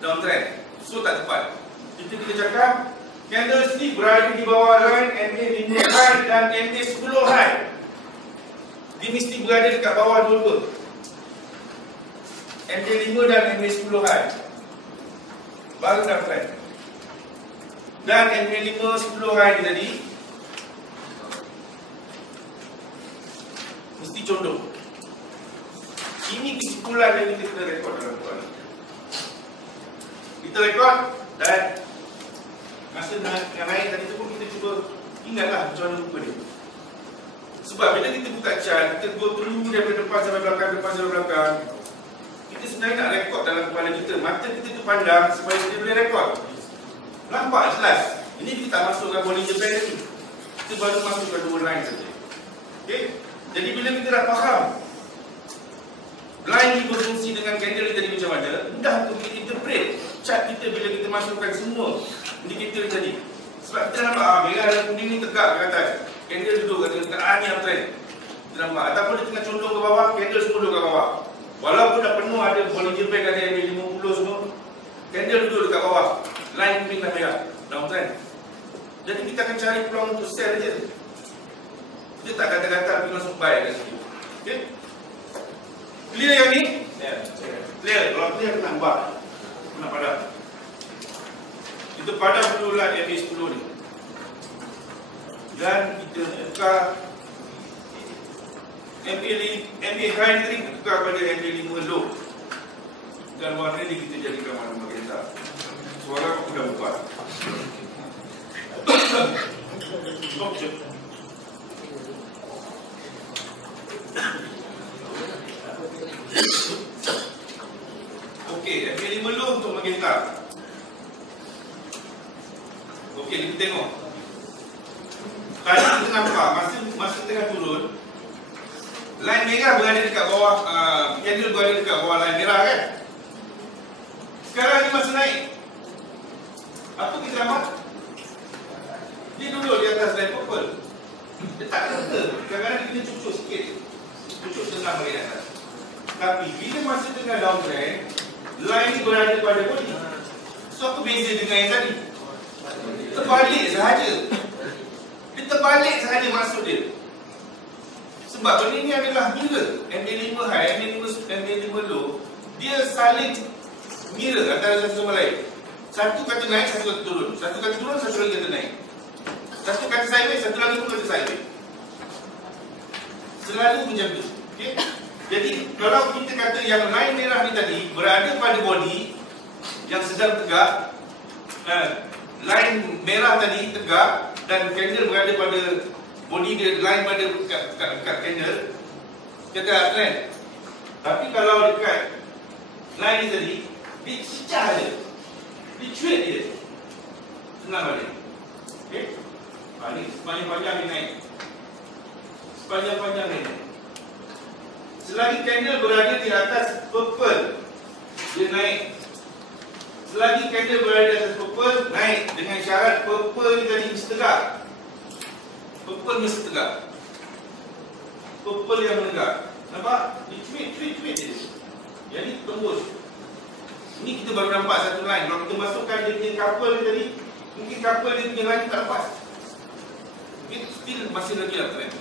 downtrend. So tak tepat. Kita cakap candlestick berada di bawah line MA5 high dan MA10 high. Dia mesti berada dekat bawah dua-dua, MA5 dan MA10 high, baru downtrend. Dan MA5 10 high ni tadi mesti condong. Ini kesimpulan yang kita rekod dalam kepala. Kita rekod dan masa nak naik tadi tu pun kita cuba ingatlah macam mana rupa dia. Sebab bila kita buka chart, kita go through daripada depan sampai belakang, depan sampai belakang, kita sebenarnya nak rekod dalam kepala kita. Mata kita tu pandang supaya kita boleh rekod. Nampak jelas. Ini kita tak masukkan Bollinger Band lagi. Kita baru masukkan dua line saja. Okay? Jadi bila kita dah faham line ni berfungsi dengan candle ni tadi macam mana, mudah untuk kita interpret chart kita bila kita masukkan semua indikator tadi. Sebab kita nampak merah dan kuning ni tegak ke atas, candle duduk kat tengah ni yang trend. Kita nampak. Ataupun dia tengah condong ke bawah, candle semua duduk kat bawah. Walaupun dah penuh ada Bollinger Band, ada MA50 semua, candle duduk dekat bawah, line kuning dan merah, downtrend. Jadi kita akan cari peluang untuk sell je. Kita tak kata-kata pergi langsung buy kat situ. Okay? Clear yang ni? Clear. Kalau clear, kita nak buat. Nak padam. Kita padam dulu lah MA10 ni. Dan kita tukar MA high ni kita tukar pada MA5 low. Dan warna ni kita jadikan warna magenta. Suara aku dah buat. Okey, MA5 low untuk magenta. Okey, kita tengok. Tadi kita nampak masa tengah turun, line merah berada dekat bawah, candle berada dekat bawah line merah kan? Sekarang ni masa naik, apa kita nampak? Dia duduk di atas line purple. Dia tak kena. Kadang-kadang kita cucuk sikit, cucuk senang bagi atas. Tapi bila masa tengah downtrend, line ni berada pada body. So apa beza dengan yang tadi? Terbalik sahaja. Dia terbalik sahaja maksud dia. Sebab benda ni adalah mirror. MA5 high, MA5 low, dia saling mirror antara satu sama lain. Satu kata naik, satu kata turun. Satu kata turun, satu lagi kata naik. Satu kata sideways, satu lagi pun kata sideways. Selalu macam tu. Okay? Jadi kalau kita kata yang line merah ni tadi berada pada body yang sedang tegak, line merah tadi tegak dan candle berada pada body dia, line pada kat candle, kita uptrend. Tapi kalau dekat line ni tadi, dia cicah je, dia cuit je, senang balik. Okay? Ni sepanjang-panjang ni naik, sepanjang-panjang ni naik. Selagi candle berada di atas purple, dia naik. Selagi candle berada di atas purple, naik. Dengan syarat purple ni tadi mesti tegak. Purple mesti tegak. Purple yang menegak. Nampak? Dia tweet je. Jadi tembus. Ini kita baru nampak satu line. Kalau kita masukkan dia punya couple ni tadi, mungkin couple dia punya line tak lepas. Okay, still masih lagi lah trend.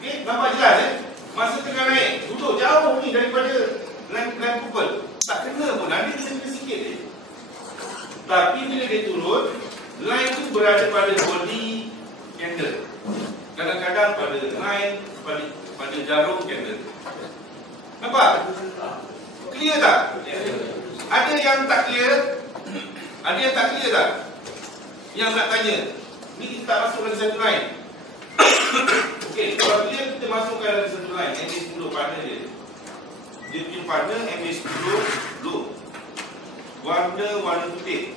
Okay, nampak jelas masa tengah naik, duduk jauh ni daripada line purple. Tak kena pun, nanti dia kena sikit je. Tapi bila dia turun, line tu berada pada body candle. Kadang-kadang pada line, pada jarum candle. Nampak? Clear tak? Ada yang tak clear? Ada yang tak clear tak? Yang nak tanya. Ni kita tak masuk lagi satu line. Okey, kalau clear kita masukkan lagi satu line. MA10 partner dia. Dia punya partner MA10 low. Warna putih.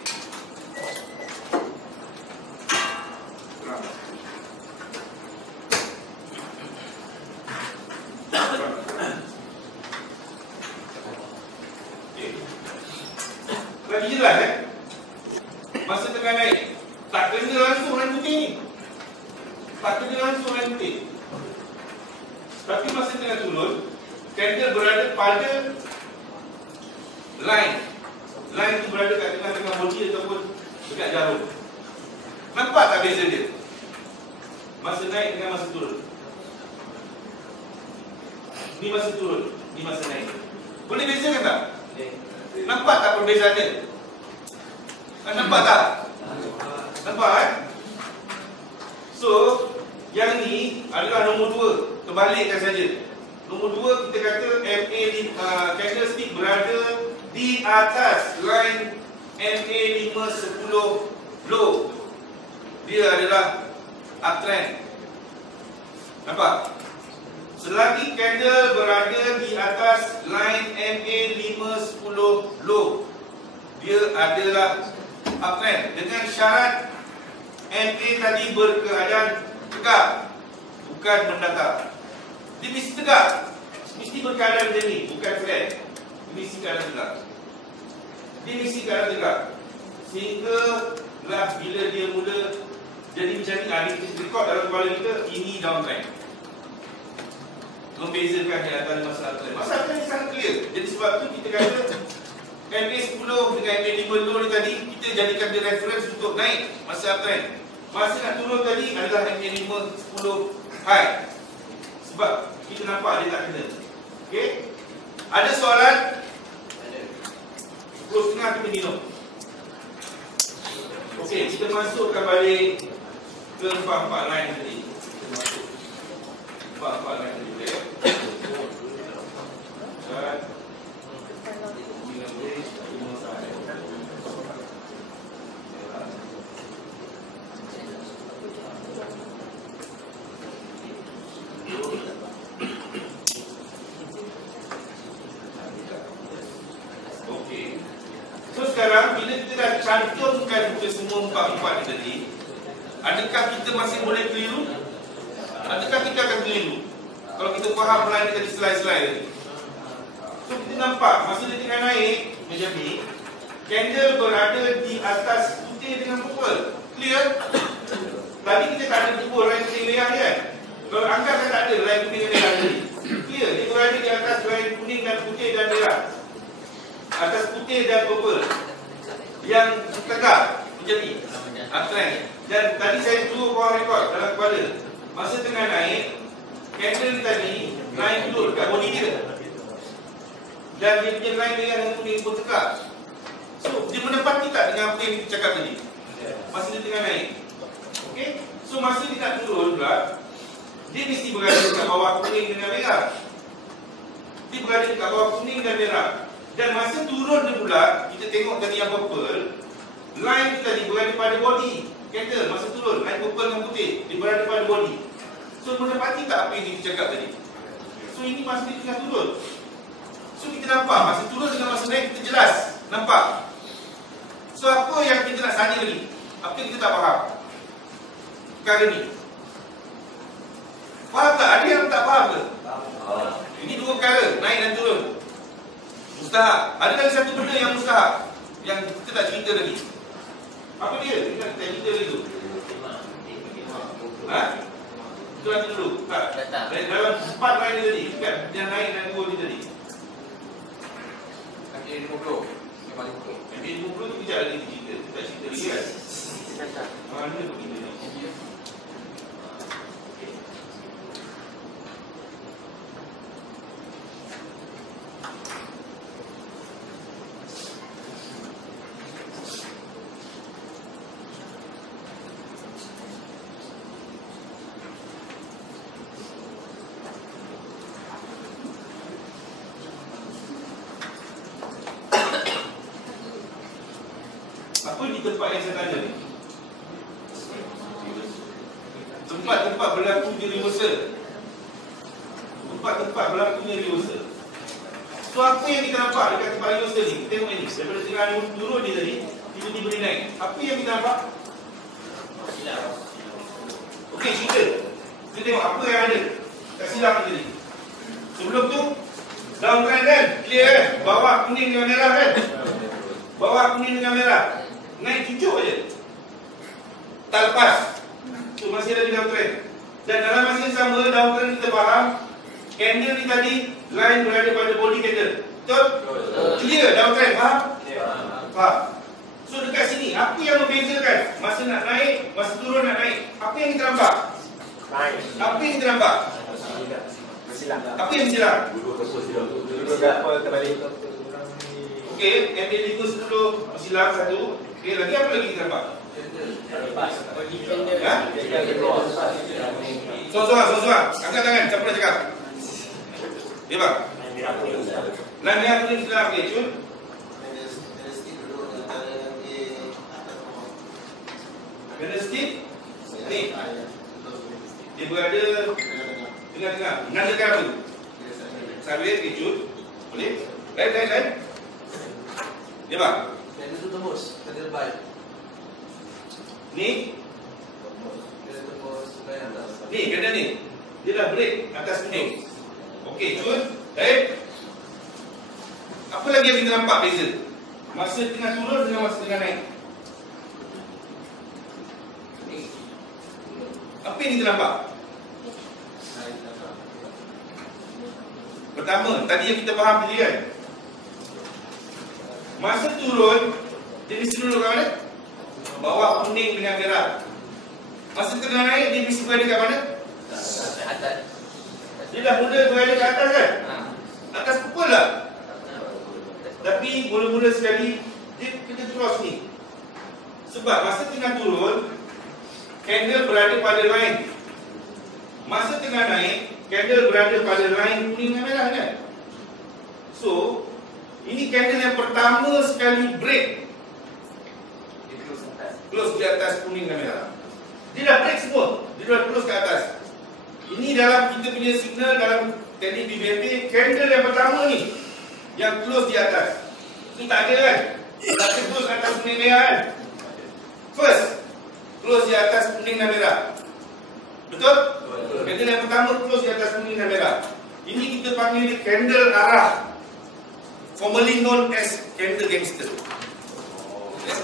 Lagi jelas masa tengah naik, tak kena langsung line putih ni. Tak kena langsung line putih. Tapi masa tengah turun, candle berada pada line. Line tu berada kat tengah-tengah body ataupun dekat jarum. Nampak tak beza dia? Masa naik dengan masa turun. Ni masa turun, ni masa naik. Boleh bezakan tak? Nampak tak perbezaan dia? Nampak tak? Nampak So, yang ni adalah nombor 2. Terbalikkan saja. Nombor 2 kita kata MA candlestick berada di atas line MA510 low. Dia adalah uptrend. Nampak? Selagi candle berada di atas line MA510 low, dia adalah uptrend. Dengan syarat MA tadi berkeadaan tegak, bukan mendatar. Dia mesti tegak, mesti berkeadaan macam ni, bukan flat. Dia mesti keadaan tegak. Dia mesti keadaan tegak. Sehingga lah bila dia mula jadi macam ni, ada kita record dalam kepala kita, ini downtrend. Membezakan di antara masalah uptrend. Masalah uptrend ni sangat clear. Jadi sebab tu kita kata MA10 dengan MA5 low ni tadi, kita jadikan dia reference untuk naik masa uptrend. Masa nak turun tadi adalah MA510 high. Sebab kita nampak dia tak kena. Okey? Ada soalan? 10.30 kita minum. Okey, kita masukkan balik ke empat-empat line tadi. Kita masuk empat-empat line tadi boleh. Dan okey. So sekarang bila kita dah cantumkan ke semua empat-empat ni tadi, adakah kita masih boleh keliru? Adakah kita akan keliru kalau kita faham line tadi selai-selai tadi? So kita nampak masa dia tengah naik macam ni, candle berada di atas putih dengan purple. Clear? Tadi kita tak ada jumpa line kuning merah kan? Kalau anggapkan tak ada line kuning dan merah tadi, clear? Dia berada di atas line kuning dan putih dan merah, atas putih dan purple yang tegak macam ni. Dan tadi saya suruh korang rekod dalam kepala, masa tengah naik, candle ni tadi line duduk dekat body dia, dan dia punya line merah dan kuning pun tegak. So dia menepati tak dengan apa yang kita cakap tadi masa dia tengah naik? Okay? So masa dia nak turun pula, dia mesti berada dekat bawah kuning dengan merah. Dia berada dekat bawah kuning dan merah. Dan masa turun dia pula, kita tengok tadi yang purple, line tadi berada pada body candle. Masa turun, line purple dengan putih, dia berada pada body. So menepati tak apa yang kita cakap tadi? So ini masa dia tengah turun. So kita nampak masa turun dengan masa naik kita jelas nampak. So apa yang kita nak tanya lagi? Apa yang kita tak faham perkara ni? Faham tak? Ada yang tak faham ke? Ini dua perkara, naik dan turun. Mustahak. Ada lagi satu benda yang mustahak yang kita tak cerita lagi. Apa dia? Kita tak cerita lagi tu. Ha? Itu nanti dulu. Tak. Dalam empat line tadi kan, yang naik dan turun ni tadi. MA50 yang paling pokok. MA50 tu kejap lagi cerita. Kita tak cerita lagi kan? Mana begini ni? Apa di tempat yang saya tanya ni? Tempat-tempat berlakunya reversal. Tempat-tempat berlakunya reversal. So apa yang kita nampak dekat tempat reversal ni? Kita tengok ni. Daripada tengah turun ni tadi, tiba-tiba dia naik. Apa yang kita nampak? Okey, kita tengok apa yang ada kat silang ni tadi. Sebelum tu, down trend kan? Clear kan? Bawah kuning dengan merah kan? Bawah kuning dengan merah. Naik cucuk aja. Tak lepas. So masih ada di down trend. Dan dalam masa yang sama, down trend kita faham, candle ni tadi line berada pada body candle. Betul? Clear down trend, faham? Faham. So dekat sini, apa yang membezakan masa nak naik, masa turun nak naik? Apa yang kita nampak? Apa yang kita nampak? Apa yang silang? Okey, MA50 10 silang satu. Okey, lagi apa lagi kita nampak? Ha? Soal. Angkat tangan, siapa nak cakap? Ya bang. Line merah kuning silang, okey, cun. Candlestick ni. Dia berada tengah-tengah. Menandakan apa? Sabit, okey, cun. Boleh? Lain. Ya bang. Candle tu tembus, candle buy. Ni Candle tembus line atas. Ni kena ni. Dia dah break atas kuning. Okey, cun. Baik. Apa lagi yang kita nampak beza? Masa tengah turun dengan masa tengah naik. Apa yang kita nampak? Pertama, tadi yang kita faham tadi kan? Masa turun, dia mesti duduk kat mana? Bawah kuning dengan merah. Masa tengah naik, dia mesti berada kat mana? Atas. Dia dah mula berada kat atas kan? Atas pukul lah. Tapi mula-mula sekali dia kena cross ni. Sebab masa tengah turun, candle berada pada line. Masa tengah naik, candle berada pada line kuning dan merah kan? So, ini candle yang pertama sekali break. Dia close atas. Close di atas kuning dan merah. Dia dah break semua. Dia dah close ke atas. Ini dalam kita punya signal dalam teknik BBB, candle yang pertama ni yang close di atas. Ini tak ada kan? Tak ada close atas kuning merah kan? First, close di atas kuning dan merah. Betul? Candle yang pertama close di atas kuning dan merah. Ini kita panggil candle arah, formerly known as candle gangster. Okay?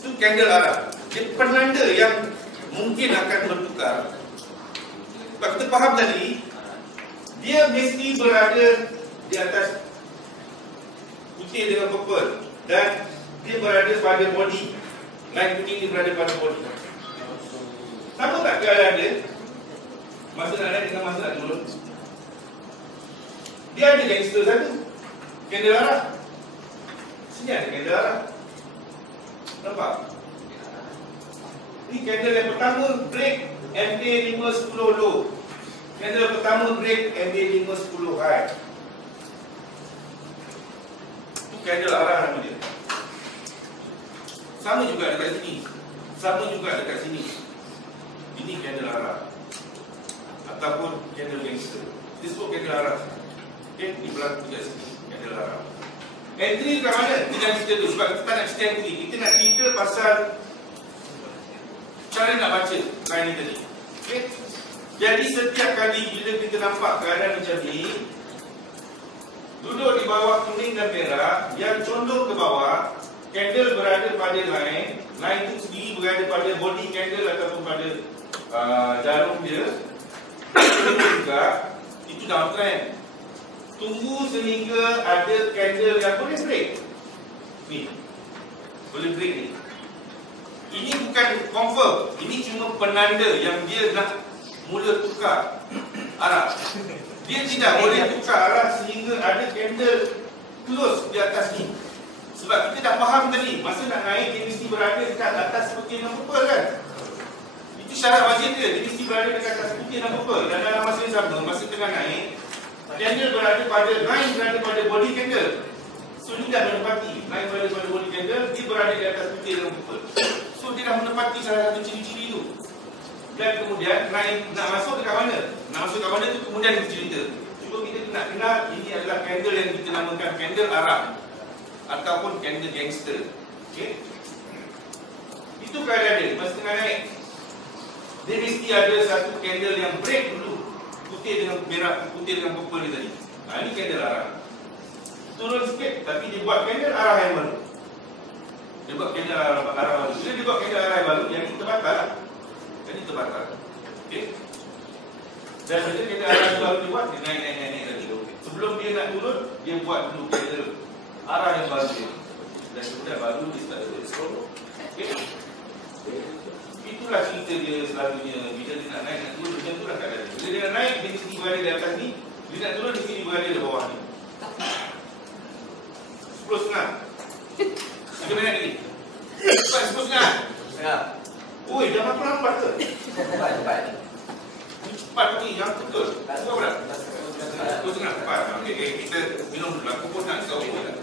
Itu candle arah. Dia penanda yang mungkin akan bertukar. Sebab kita faham tadi, dia mesti berada di atas putih dengan purple dan dia berada pada body. Line kuning dia berada pada body. Sama tak keadaan dia? Masa nak naik dengan masa nak turun. Dia ada gangster satu, candle arah. Sini ada candle arah. Nampak? Ini candle yang pertama break MA510 low. Candle pertama break MA510 high. Itu candle arah nama dia. Sama juga dekat sini. Sama juga dekat sini. Ini candle arah ataupun candle gangster. Dia sebut candle arah. Okay, di belakang dekat sini candle arah. Entry kat mana? Kita jangan cerita tu sebab kita tak nak cerita entry. Kita nak cerita pasal cara nak baca line ni tadi. Okay? Jadi setiap kali bila kita nampak keadaan macam ni, duduk di bawah kuning dan merah, yang condong ke bawah, candle berada pada line, line tu sendiri berada pada body candle ataupun pada jarum dia. Juga itu down trend. Tunggu sehingga ada candle yang boleh break. Ni. Boleh break ni. Ini bukan confirm. Ini cuma penanda yang dia nak mula tukar arah. Dia tidak boleh tukar arah sehingga ada candle close di atas ni. Sebab kita dah faham tadi, masa nak naik dia mesti berada dekat atas putih dan purple kan? Itu syarat wajib dia mesti berada dekat atas putih dan purple. Dan dalam masa yang sama, masa tengah naik, candle berada pada line, berada pada body candle. So dia dah menepati line berada pada body candle, dia berada di atas putih dan purple. So dia dah menepati salah satu ciri-ciri tu. Dan kemudian line nak masuk dekat mana? Nak masuk dekat mana tu kemudian kita cerita. Cuba kita nak kenal ini adalah candle yang kita namakan candle arah ataupun candle gangster. Okay? Itu keadaan dia masa tengah naik. Dia mesti ada satu candle yang break dulu. Putih dengan merah, putih dengan purple ni tadi. Ini candle arah. Turun sikit tapi dia buat candle arah yang baru. Dia buat candle arah baru. Bila dia buat candle arah yang baru, yang ini terbatal lah. Jadi terbatal. Okay? Dan bila candle arah yang baru dia buat, dia naik lagi. Sebelum dia nak turun, dia buat dulu candle arah yang baru dia. Dan kemudian baru dia start turun. Okay? Itulah cerita dia selalunya. Bila dia nak naik, nak turun, macam itulah keadaan dia. Bila dia nak naik, dia mesti berada di atas ni. Bila nak turun, dia mesti berada di bawah ni. 10.5. Kita minit lagi. Cepat 10.5. Tengah. Oi, jangan lambat ke? Cepat. Cepat ni, yang betul. Berapa berat? 10.5. Cepat. Okey, kita minum dulu. Aku pun nak kau minum.